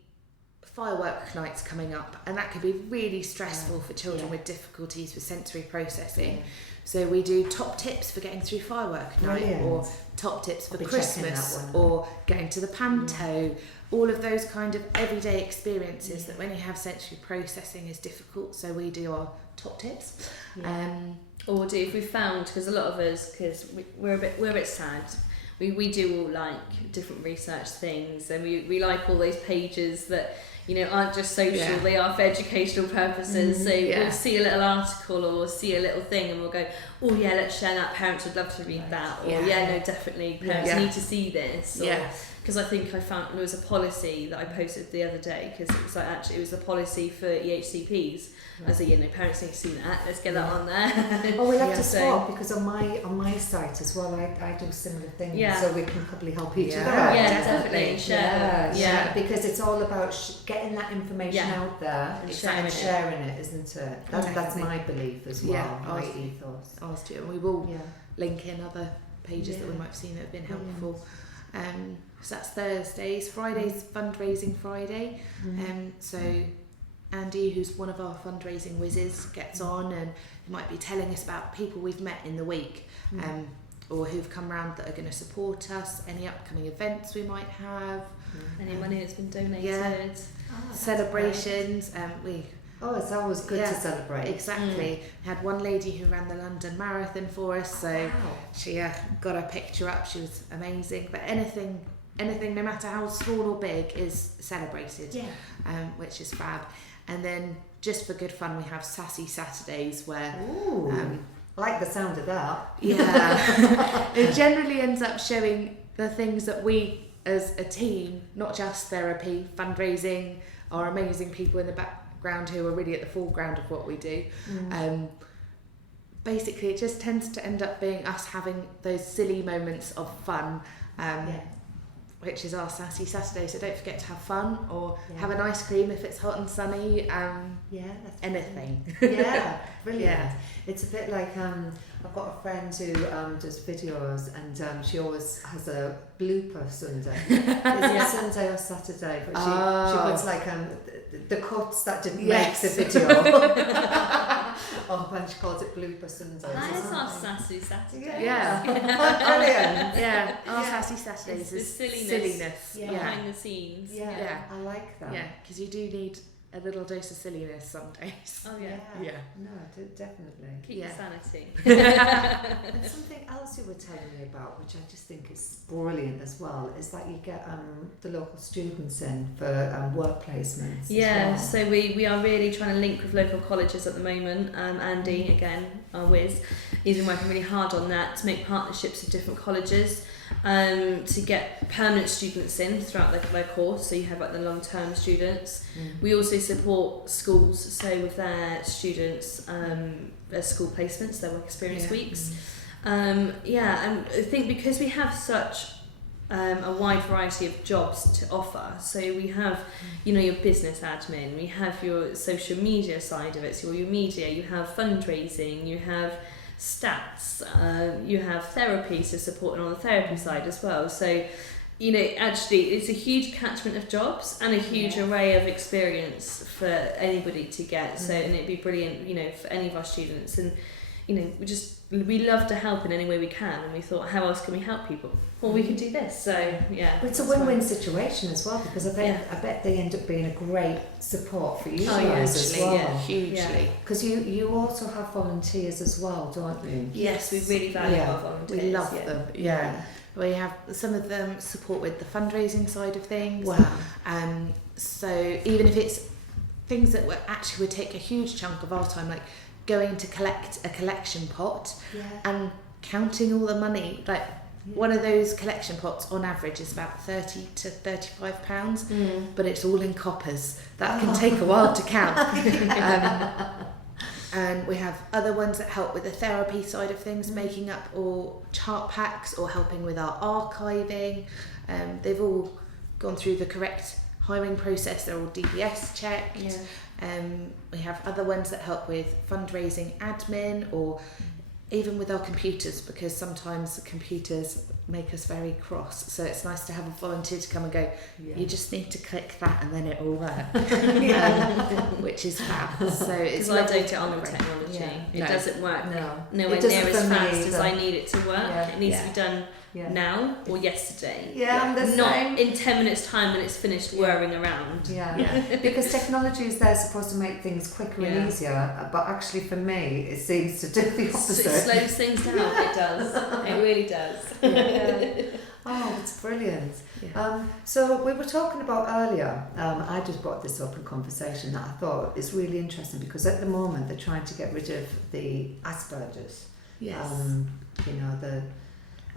firework nights coming up, and that could be really stressful for children with difficulties with sensory processing. So we do top tips for getting through firework night, or top tips for Christmas, or going to the panto, all of those kind of everyday experiences that when you have sensory processing is difficult. So we do our top tips. Or if we found, because a lot of us, because we're a bit sad, we do all like different research things, and we like all those pages that aren't just social, they are for educational purposes. We'll see a little article or see a little thing and we'll go, oh yeah, let's share that, parents would love to read that, or no, definitely parents need to see this, because I think I found there was a policy that I posted the other day, because it was like, actually it was the policy for EHCPs. I was like, parents need to see that, let's get that on there. We'll have to swap, because on my site as well, I do similar things, so we can probably help each other out. Definitely. Share. Because it's all about getting that information out there and sharing it, isn't it? That's my belief as well, my ethos. Ours too, and we will link in other pages that we might have seen that have been helpful. So that's Thursdays. Fridays, fundraising Friday. So Andy, who's one of our fundraising whizzes, gets on and might be telling us about people we've met in the week, or who've come round that are going to support us, any upcoming events we might have, any money that's been donated, celebrations. It's always good to celebrate. Exactly. Had one lady who ran the London Marathon for us, so she got her picture up. She was amazing. But anything, no matter how small or big, is celebrated, which is fab. And then, just for good fun, we have Sassy Saturdays where... I like the sound of that. It generally ends up showing the things that we as a team, not just therapy, fundraising, our amazing people in the background who are really at the foreground of what we do. Basically, it just tends to end up being us having those silly moments of fun, which is our Sassy Saturday. So don't forget to have fun, or have an ice cream if it's hot and sunny. That's anything. Yeah, brilliant. Yeah. It's a bit like I've got a friend who does videos, and she always has a blooper Sunday. Is it Sunday or Saturday? But she puts like the cuts that didn't make the video. And she calls it blooper Sundays. That is our Sassy Saturday. Yeah. Brilliant. Yeah, our Sassy Saturdays It's the is silliness Yeah. behind the scenes. Yeah, I like that. Yeah, because you do need a little dose of silliness some days. Oh yeah. Yeah. No, definitely. Keep your sanity. And something else you were telling me about, which I just think is brilliant as well, is that you get the local students in for work placements. Yeah, as so we are really trying to link with local colleges at the moment. Andy, again, our whiz, he's been working really hard on that to make partnerships with different colleges to get permanent students in throughout their course, so you have like the long-term students. We also support schools, so with their students, their school placements, their work experience weeks. And I think because we have such a wide variety of jobs to offer, so we have your business admin, we have your social media side of it, so your media, you have fundraising, you have stats, you have therapy, so supporting on the therapy side as well. So actually it's a huge catchment of jobs and a huge array of experience for anybody to get. So, and it'd be brilliant for any of our students, and we love to help in any way we can, and we thought, how else can we help people? Well, we can do this. So But it's a win-win situation as well, because I bet they end up being a great support for you guys as well. Hugely. Because you also have volunteers as well, don't you? Yes, we really value our volunteers. We love them. Yeah. We have some of them support with the fundraising side of things. Wow. So even if it's things that would take a huge chunk of our time, like going to collect a collection pot and counting all the money, like one of those collection pots on average is about £30 to £35, but it's all in coppers. That can take a while to count. And we have other ones that help with the therapy side of things, making up or chart packs or helping with our archiving. They've all gone through the correct hiring process. They're all DBS checked. We have other ones that help with fundraising admin, or even with our computers, because sometimes computers make us very cross. So it's nice to have a volunteer to come and go, you just need to click that and then it will work. Which is fab. So it's I don't get on with technology. It doesn't work nowhere it near as fast as I need it to work. It needs to be done now or yesterday. Not in 10 minutes time when it's finished whirring around. Because technology is there supposed to make things quicker and easier, but actually for me it seems to do the opposite. It slows things down. It does. It really does. Oh, it's brilliant. So we were talking about earlier, I just brought this up in conversation that I thought is really interesting, because at the moment they're trying to get rid of the Asperger's.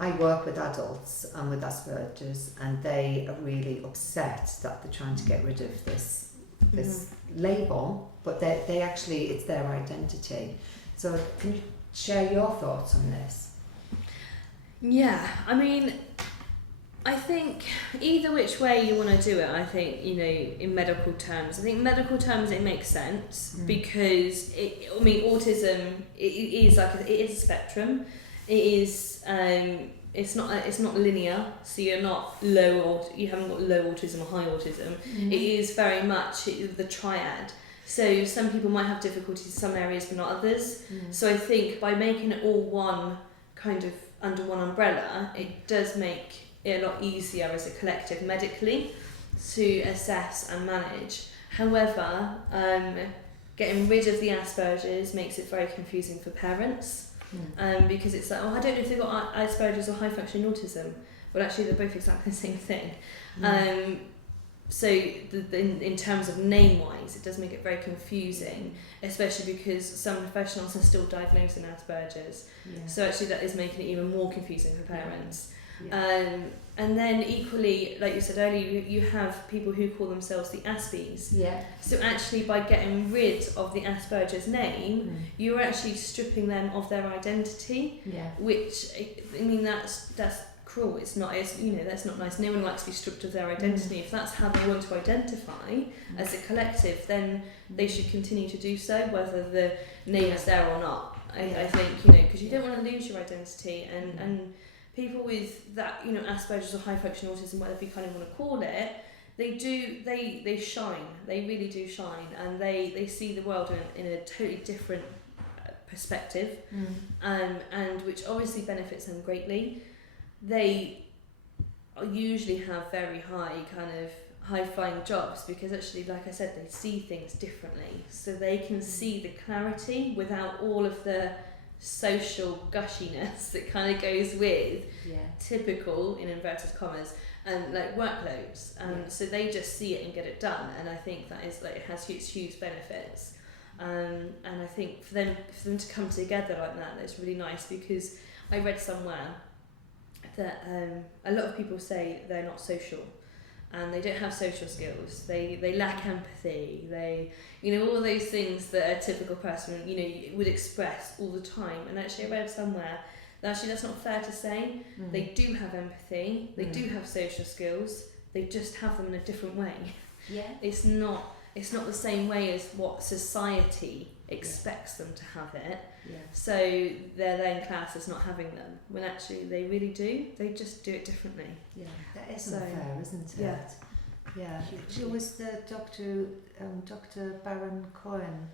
I work with adults with Asperger's, and they are really upset that they're trying to get rid of this label, but they actually, it's their identity. So can you share your thoughts on this? Yeah, I mean, I think either which way you want to do it, I think, in medical terms. I think medical terms it makes sense because autism it is a spectrum. It is it's not linear, so you're not you haven't got low autism or high autism. It is very much the triad. So some people might have difficulties in some areas but not others. So I think by making it all one kind of under one umbrella, it does make it a lot easier as a collective medically to assess and manage. However, getting rid of the Asperger's makes it very confusing for parents. Because it's like, I don't know if they've got Asperger's or high functioning autism. Well, actually, they're both exactly the same thing. So in terms of name-wise, it does make it very confusing, especially because some professionals are still diagnosing Asperger's. So actually, that is making it even more confusing for parents. And then equally, like you said earlier, you have people who call themselves the Aspies. Yeah. So actually, by getting rid of the Asperger's name, you're actually stripping them of their identity. Yeah. Which, I mean, that's cruel. It's not. That's not nice. No one likes to be stripped of their identity. If that's how they want to identify as a collective, then they should continue to do so, whether the name is there or not. I think, because you don't want to lose your identity, and people with that, Asperger's or high functioning autism, whatever you kind of want to call it, they shine. They really do shine, and they see the world in a totally different perspective, and which obviously benefits them greatly. They usually have very high-flying jobs because actually, like I said, they see things differently, so they can see the clarity without all of the social gushiness that kind of goes with typical, in inverted commas, and like workloads, so they just see it and get it done, and I think that is it has huge benefits, and I think for them to come together like that, that's really nice, because I read somewhere that a lot of people say they're not social, and they don't have social skills, they lack empathy, they all those things that a typical person would express all the time. And actually I read somewhere that actually that's not fair to say. They do have empathy, they do have social skills, they just have them in a different way. It's not the same way as what society expects them to have it. So they're then classed as not having them, when actually they really do. They just do it differently. That is unfair, isn't it? Who was the doctor? Dr. Baron Cohen.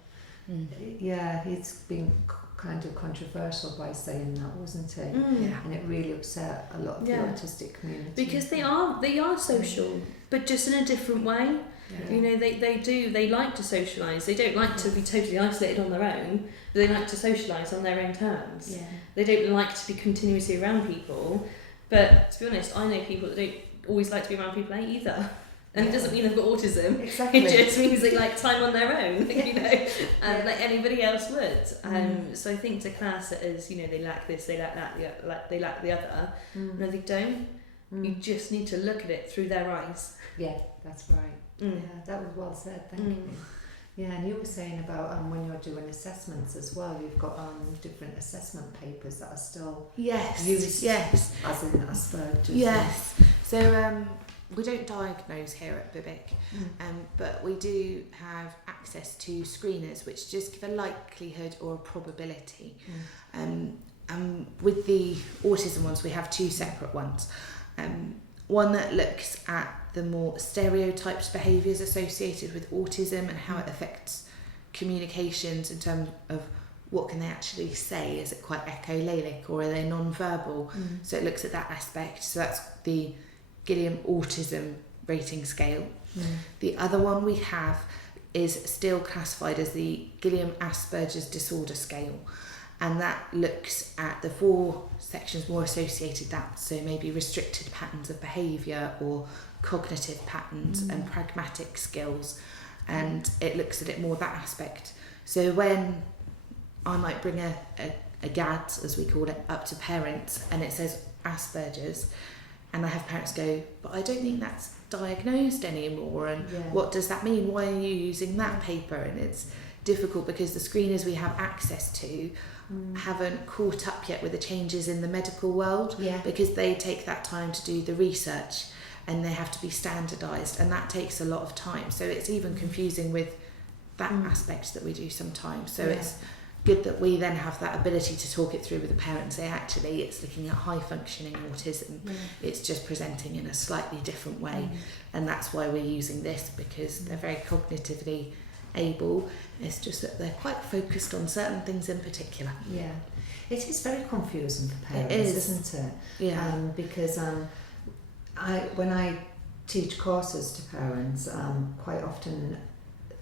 He's been kind of controversial by saying that, wasn't he? And it really upset a lot of the autistic community, because they are social, but just in a different way. They like to socialise. They don't like to be totally isolated on their own, but they like to socialise on their own terms. They don't like to be continuously around people, but to be honest, I know people that don't always like to be around people either. And it doesn't mean they've got autism. Exactly. It just means they like time on their own, like anybody else would. So I think to class it as, they lack this, they lack that, they lack the other. No, they don't. You just need to look at it through their eyes. Yeah, that's right. Yeah, that was well said. Thank you. Yeah, and you were saying about when you're doing assessments as well, you've got different assessment papers that are still used as in Asperger's. Yes. So we don't diagnose here at Bibic, but we do have access to screeners which just give a likelihood or a probability. And with the autism ones, we have two separate ones. One that looks at the more stereotyped behaviours associated with autism and how it affects communications in terms of what can they actually say. Is it quite echolalic or are they non-verbal? So it looks at that aspect. So that's the Gilliam Autism Rating Scale. The other one we have is still classified as the Gilliam Asperger's Disorder Scale, and that looks at the 4 sections more associated with that, so maybe restricted patterns of behaviour or cognitive patterns and pragmatic skills, and it looks at it more that aspect. So when I might bring a GAD, as we call it, up to parents and it says Asperger's, and I have parents go, but I don't think that's diagnosed anymore, and what does that mean? Why are you using that paper? And it's difficult because the screeners we have access to haven't caught up yet with the changes in the medical world, because they take that time to do the research and they have to be standardised, and that takes a lot of time. So it's even confusing with that aspect that we do sometimes. So it's good that we then have that ability to talk it through with the parent and say, actually, it's looking at high functioning autism. It's just presenting in a slightly different way. And that's why we're using this, because they're very cognitively able. It's just that they're quite focused on certain things in particular. Yeah, it is very confusing for parents, isn't it? Because when I teach courses to parents, quite often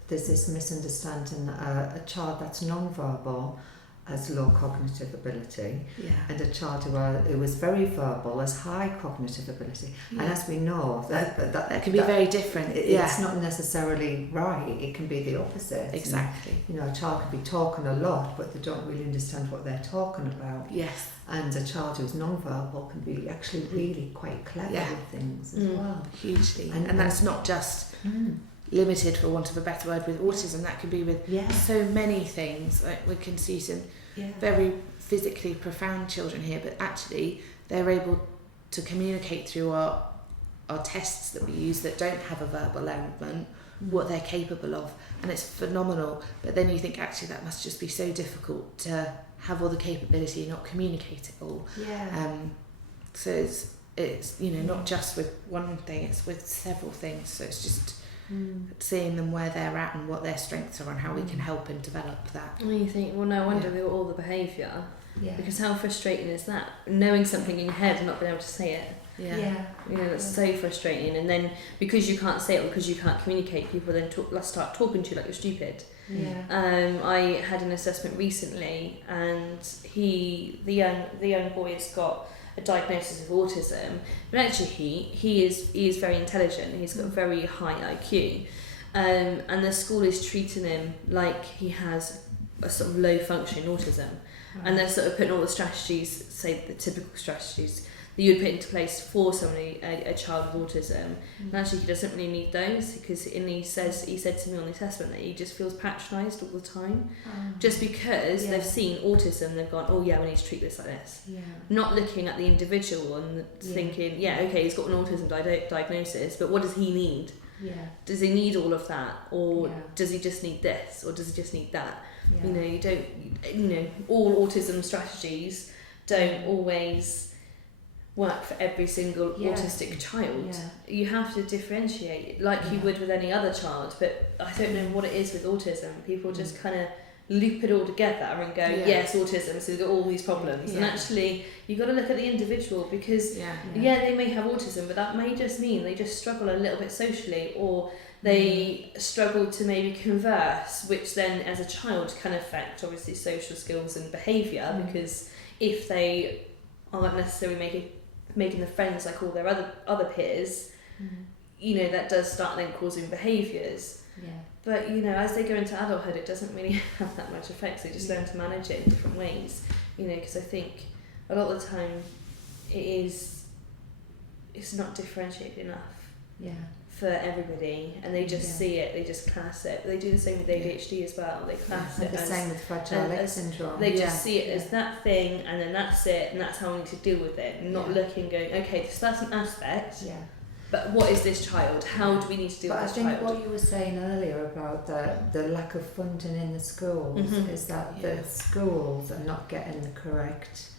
there's this misunderstanding that a child that's non-verbal has low cognitive ability, Yeah. and a child who was very verbal has high cognitive ability. Yeah. And as we know, that can be very different. It's not necessarily right. It can be the opposite. Exactly. And, a child can be talking a lot, but they don't really understand what they're talking about. Yes. And a child who's non-verbal can be actually really quite clever with things as well. Hugely. And that's not just limited, for want of a better word, with autism. That could be with so many things. Like we can see some very physically profound children here, but actually they're able to communicate through our tests that we use that don't have a verbal element, what they're capable of, and it's phenomenal. But then you think, actually, that must just be so difficult to have all the capability and not communicate it all. So it's not just with one thing, it's with several things. So it's just seeing them where they're at and what their strengths are and how we can help and develop that. And you think, well, no wonder they got all the behaviour, because how frustrating is that? Knowing something in your head and not being able to say it. That's so frustrating. And then because you can't say it or because you can't communicate, people then start talking to you like you're stupid. I had an assessment recently, and the young boy has got a diagnosis of autism, but actually he is very intelligent. He's got a very high IQ, and the school is treating him like he has a sort of low functioning autism, and they're sort of putting all the strategies, say the typical strategies that you would put into place for somebody, a child with autism. And actually he doesn't really need those, because he said to me on the assessment that he just feels patronised all the time, just because they've seen autism, they've gone, oh yeah, we need to treat this like this, not looking at the individual and thinking, okay, he's got an autism diagnosis, but what does he need? Does he need all of that, or does he just need this, or does he just need that? You don't, all autism strategies don't always work for every single autistic child. You have to differentiate like you would with any other child, but I don't know what it is with autism. People just kind of loop it all together and go, yes, autism, so they've got all these problems. And actually, you've got to look at the individual, because they may have autism, but that may just mean they just struggle a little bit socially, or they struggle to maybe converse, which then as a child can affect obviously social skills and behaviour, because if they aren't necessarily making the friends like all their other peers, that does start then causing behaviours. But as they go into adulthood, it doesn't really have that much effect. They just learn to manage it in different ways. Because I think a lot of the time it's not differentiated enough for everybody, and they just see it, they just class it. They do the same with ADHD as well. They class it the as same with Fragile X syndrome. They just see it as that thing, and then that's it, and that's how we need to deal with it. And not looking, going, okay, so that's an aspect. But what is this child? How do we need to deal with this child? But I think what you were saying earlier about the lack of funding in the schools is that the schools are not getting the correct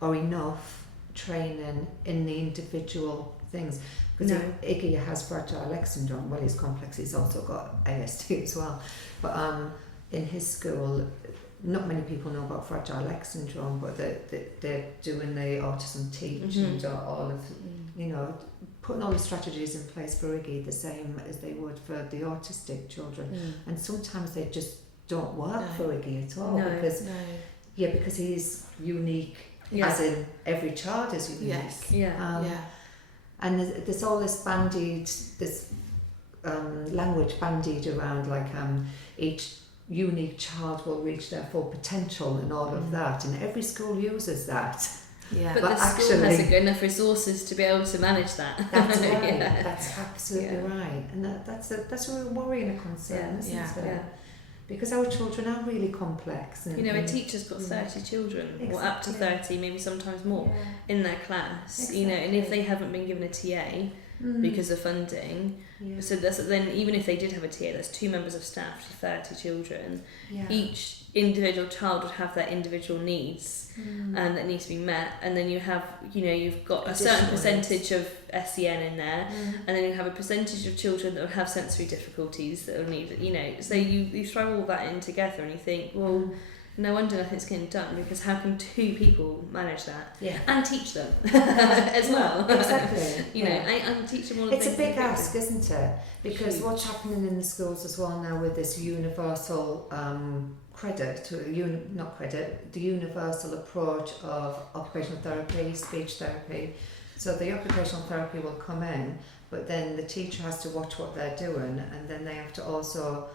or enough training in the individual things. Because Iggy has Fragile X syndrome. Well, he's complex. He's also got ASD as well. But in his school, not many people know about Fragile X syndrome, but they're doing the autism teach and all of, putting all the strategies in place for Iggy the same as they would for the autistic children. And sometimes they just don't work for Iggy at all, because he's unique, as in every child is unique. And there's all this language bandied around, like each unique child will reach their full potential and all of that, and every school uses that. But the school hasn't got enough resources to be able to manage that. That's right. That's absolutely right, and that's a real worry and a concern, isn't it? Because our children are really complex. And, a teacher's got 30 children, or up to 30, maybe sometimes more, in their class. And if they haven't been given a TA because of funding, so then even if they did have a TA, that's 2 members of staff to 30 children. Each individual child would have their individual needs that need to be met, and then you've got a certain percentage of SEN in there, and then you have a percentage of children that will have sensory difficulties that will need, so you throw all that in together and you think, well, no wonder nothing's getting done, because how can two people manage that and teach them as well? Exactly. You know, and teach them all the It's a things big that ask, isn't it? Because Huge. what's happening in the schools as well now with this universal credit, the universal approach of occupational therapy, speech therapy. So the occupational therapy will come in, but then the teacher has to watch what they're doing, and then they have to also,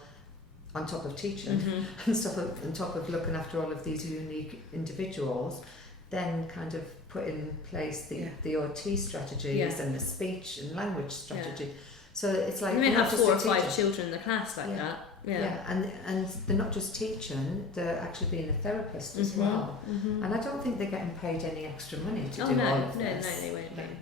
on top of teaching, and stuff, on top of looking after all of these unique individuals, then kind of put in place the OT strategies and the speech and language strategy. So it's like, you may have 4 or 5 teacher. children in the class like that. And they're not just teaching, they're actually being a therapist as well. And I don't think they're getting paid any extra money to do all of this. No, they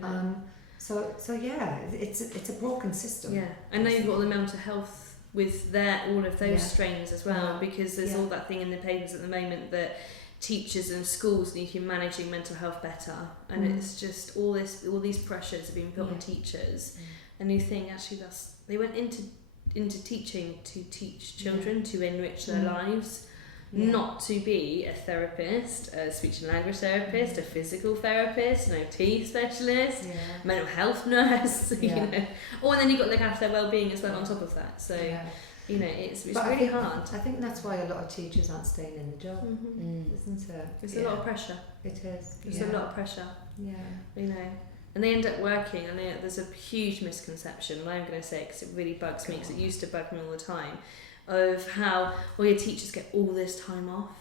won't. So yeah, it's a broken system. Yeah, and now you've got all the mental health with all of those strains as well, because there's all that thing in the papers at the moment that teachers and schools need to be managing mental health better, and it's just all these pressures are being put on teachers, and you think actually they went into teaching to teach children, to enrich their lives, not to be a therapist, a speech and language therapist, a physical therapist, an OT specialist, mental health nurse, you know. And then you've got to look after their well-being as well on top of that. So, you know, it's really hard. I think that's why a lot of teachers aren't staying in the job, isn't it? It's a lot of pressure. It is. It's a lot of pressure. Yeah. You know. And they end up working, and there's a huge misconception, and I'm going to say it because it really bugs me, because it used to bug me all the time, of how, your teachers get all this time off.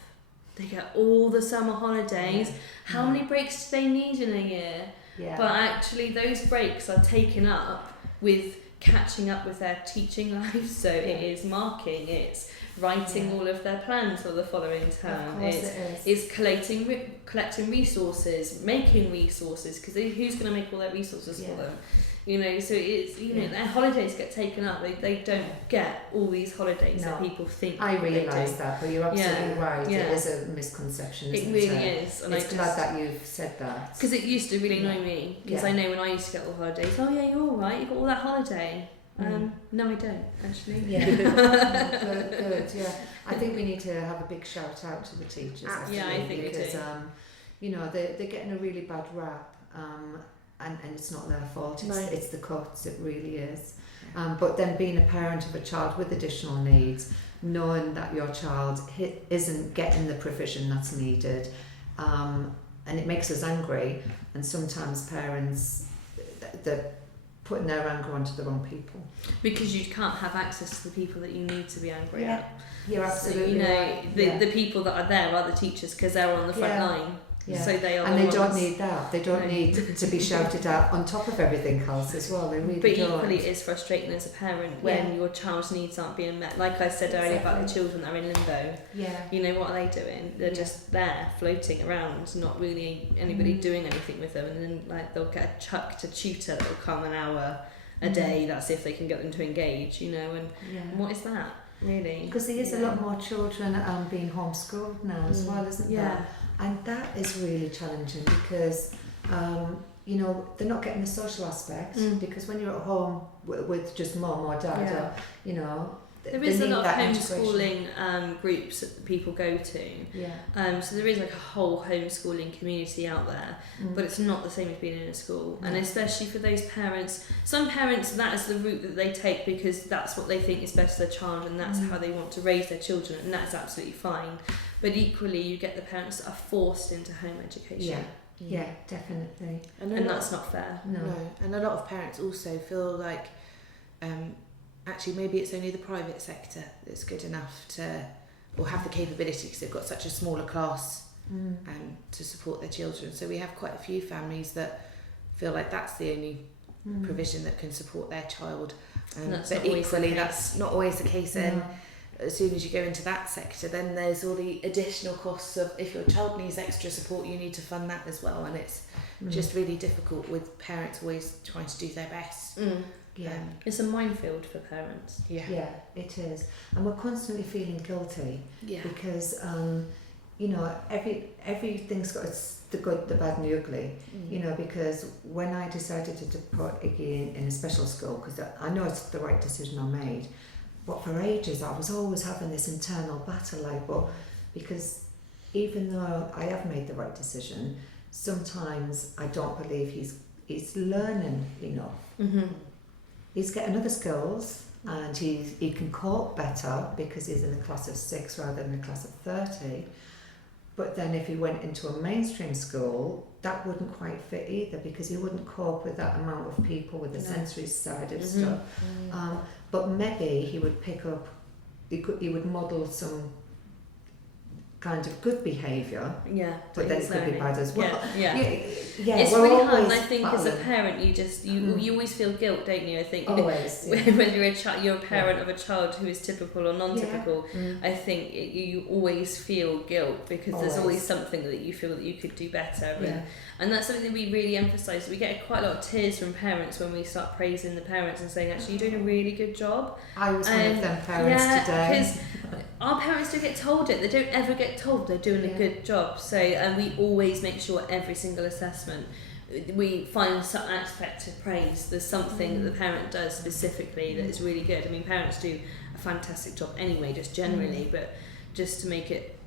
They get all the summer holidays. How many breaks do they need in a year? But actually those breaks are taken up with catching up with their teaching life. So it is marking, it's writing all of their plans for the following term. It's collecting resources, making resources, because who's going to make all their resources for them? You know, so it's, you know, their holidays get taken up. They don't get all these holidays that people think. I realise that, but you're absolutely right. It is a misconception, isn't it? It really is. And it's glad that you've said that. Because it used to really annoy me, because I know when I used to get all the holidays, you're all right, you got all that holiday. No, I don't, actually. Good, yeah. I think we need to have a big shout out to the teachers. I think because, you know, they're getting a really bad rap, and it's not their fault. It's the cuts. It really is. But then being a parent of a child with additional needs, knowing that your child isn't getting the provision that's needed, and it makes us angry. And sometimes parents, they're putting their anger onto the wrong people. Because you can't have access to the people that you need to be angry at. You're absolutely right. The people that are there are the teachers, because they're on the front line. So they are. And they don't need that. They don't need to be shouted at on top of everything else as well. They really don't. But equally, it is frustrating as a parent when your child's needs aren't being met. Like I said earlier about the children that are in limbo. You know, what are they doing? They're just there, floating around, not really anybody doing anything with them. And then they'll get a chucked a tutor that will come an hour a day. That's if they can get them to engage. You know, and what is that really? Because there is a lot more children being homeschooled now as well, isn't there? And that is really challenging because, you know, they're not getting the social aspect because when you're at home with just mum or dad, you know, there is a lot of homeschooling groups that people go to. So there is like a whole homeschooling community out there, but it's not the same as being in a school. And especially for those parents, some parents, that is the route that they take because that's what they think is best for their child and that's how they want to raise their children, and that's absolutely fine. But equally, you get the parents that are forced into home education. Yeah, definitely. And that's not fair. No. And a lot of parents also feel like actually maybe it's only the private sector that's good enough to, or have the capability because they've got such a smaller class to support their children. So we have quite a few families that feel like that's the only provision that can support their child. But equally, that's not always the case. And as soon as you go into that sector, then there's all the additional costs of if your child needs extra support, you need to fund that as well. And it's just really difficult with parents always trying to do their best. It's a minefield for parents. Yeah, it is. And we're constantly feeling guilty because, you know, everything's got the good, the bad and the ugly, you know, because when I decided to put Iggy in a special school, because I know it's the right decision I made, but for ages I was always having this internal battle, but because even though I have made the right decision, sometimes I don't believe he's learning enough. Mm-hmm. He's getting other skills, and he can cope better because he's in a class of 6 rather than a class of 30. But then if he went into a mainstream school, that wouldn't quite fit either, because he wouldn't cope with that amount of people with the sensory side of stuff. But maybe he would pick up, he would model some kind of good behaviour, but then it could be bad as well. It's really hard, and I think as a parent you always feel guilt, don't you? I think always, when you're a parent of a child who is typical or non-typical, I think you always feel guilt, because there's always something that you feel that you could do better, and that's something that we really emphasise. We get quite a lot of tears from parents when we start praising the parents and saying, actually, you're doing a really good job. I was one of them parents today. Because our parents don't get told it. They don't ever get told they're doing a good job. So, and we always make sure every single assessment we find some aspect of praise. There's something that the parent does specifically that is really good. I mean, parents do a fantastic job anyway, just generally, but just to make it,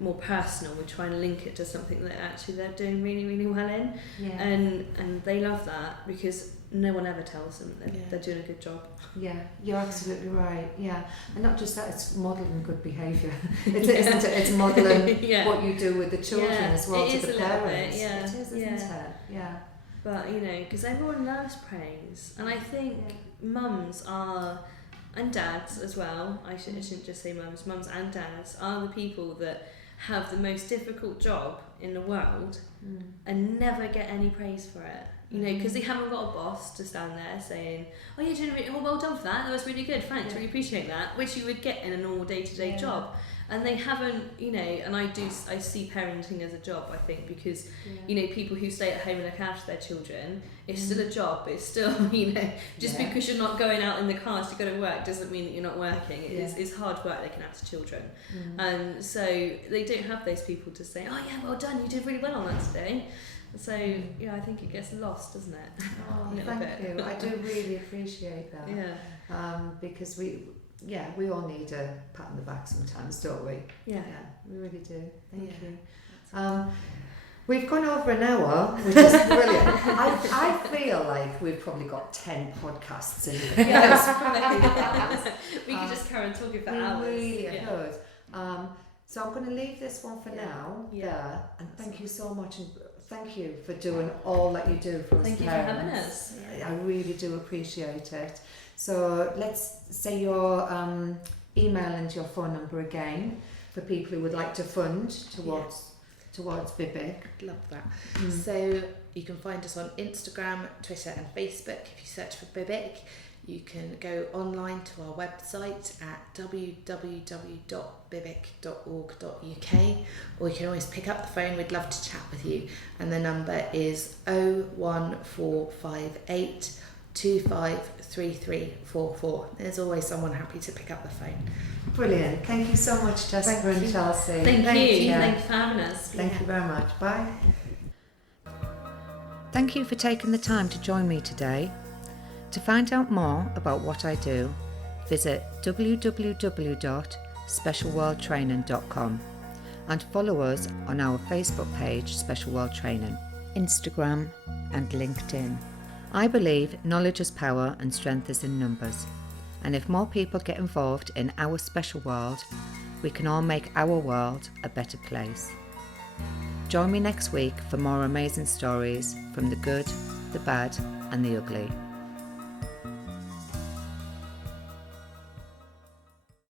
more personal, we try and link it to something that actually they're doing really, really well in. And they love that, because no one ever tells them that they're doing a good job. Yeah, you're absolutely right. Yeah, and not just that, it's modelling good behaviour. Isn't it? It's modelling what you do with the children as well, to the parents. It is, isn't it? Yeah. But because everyone loves praise, and I think mums are, and dads as well. I shouldn't just say mums. Mums and dads are the people that have the most difficult job in the world and never get any praise for it. Because they haven't got a boss to stand there saying, "Oh, you're doing really well done for that. That was really good. Thanks, really appreciate that," which you would get in a normal day-to-day job. And they haven't, and I see parenting as a job, I think, because, people who stay at home and look after their children, it's still a job. It's still, just because you're not going out in the cars to go to work doesn't mean that you're not working. It's hard work looking after children. And so they don't have those people to say, "Oh yeah, well done, you did really well on that today." So, I think it gets lost, doesn't it? Oh, thank you. I do really appreciate that. Because we all need a pat on the back sometimes, don't we? Yeah, we really do. Thank you. We've gone over an hour, which is brilliant. I feel like we've probably got 10 podcasts in there. We could just carry on talking for hours. We really could. So I'm going to leave this one for now there. And thank you so much. And thank you for doing all that you do for us parents. Thank you for having us. I really do appreciate it. So let's say your email and your phone number again for people who would like to fund towards Bibic. Love that. So you can find us on Instagram, Twitter and Facebook. If you search for Bibic, you can go online to our website at www.bibic.org.uk, or you can always pick up the phone. We'd love to chat with you, and the number is 01458 253344. There's always someone happy to pick up the phone. Brilliant. Thank you so much, Jessica and Chelsea. Thank you. Thank you for having us. Thank you very much. Bye. Thank you for taking the time to join me today. To find out more about what I do, visit www.specialworldtraining.com and follow us on our Facebook page, Special World Training, Instagram and LinkedIn. I believe knowledge is power and strength is in numbers. And if more people get involved in our special world, we can all make our world a better place. Join me next week for more amazing stories from the good, the bad and the ugly.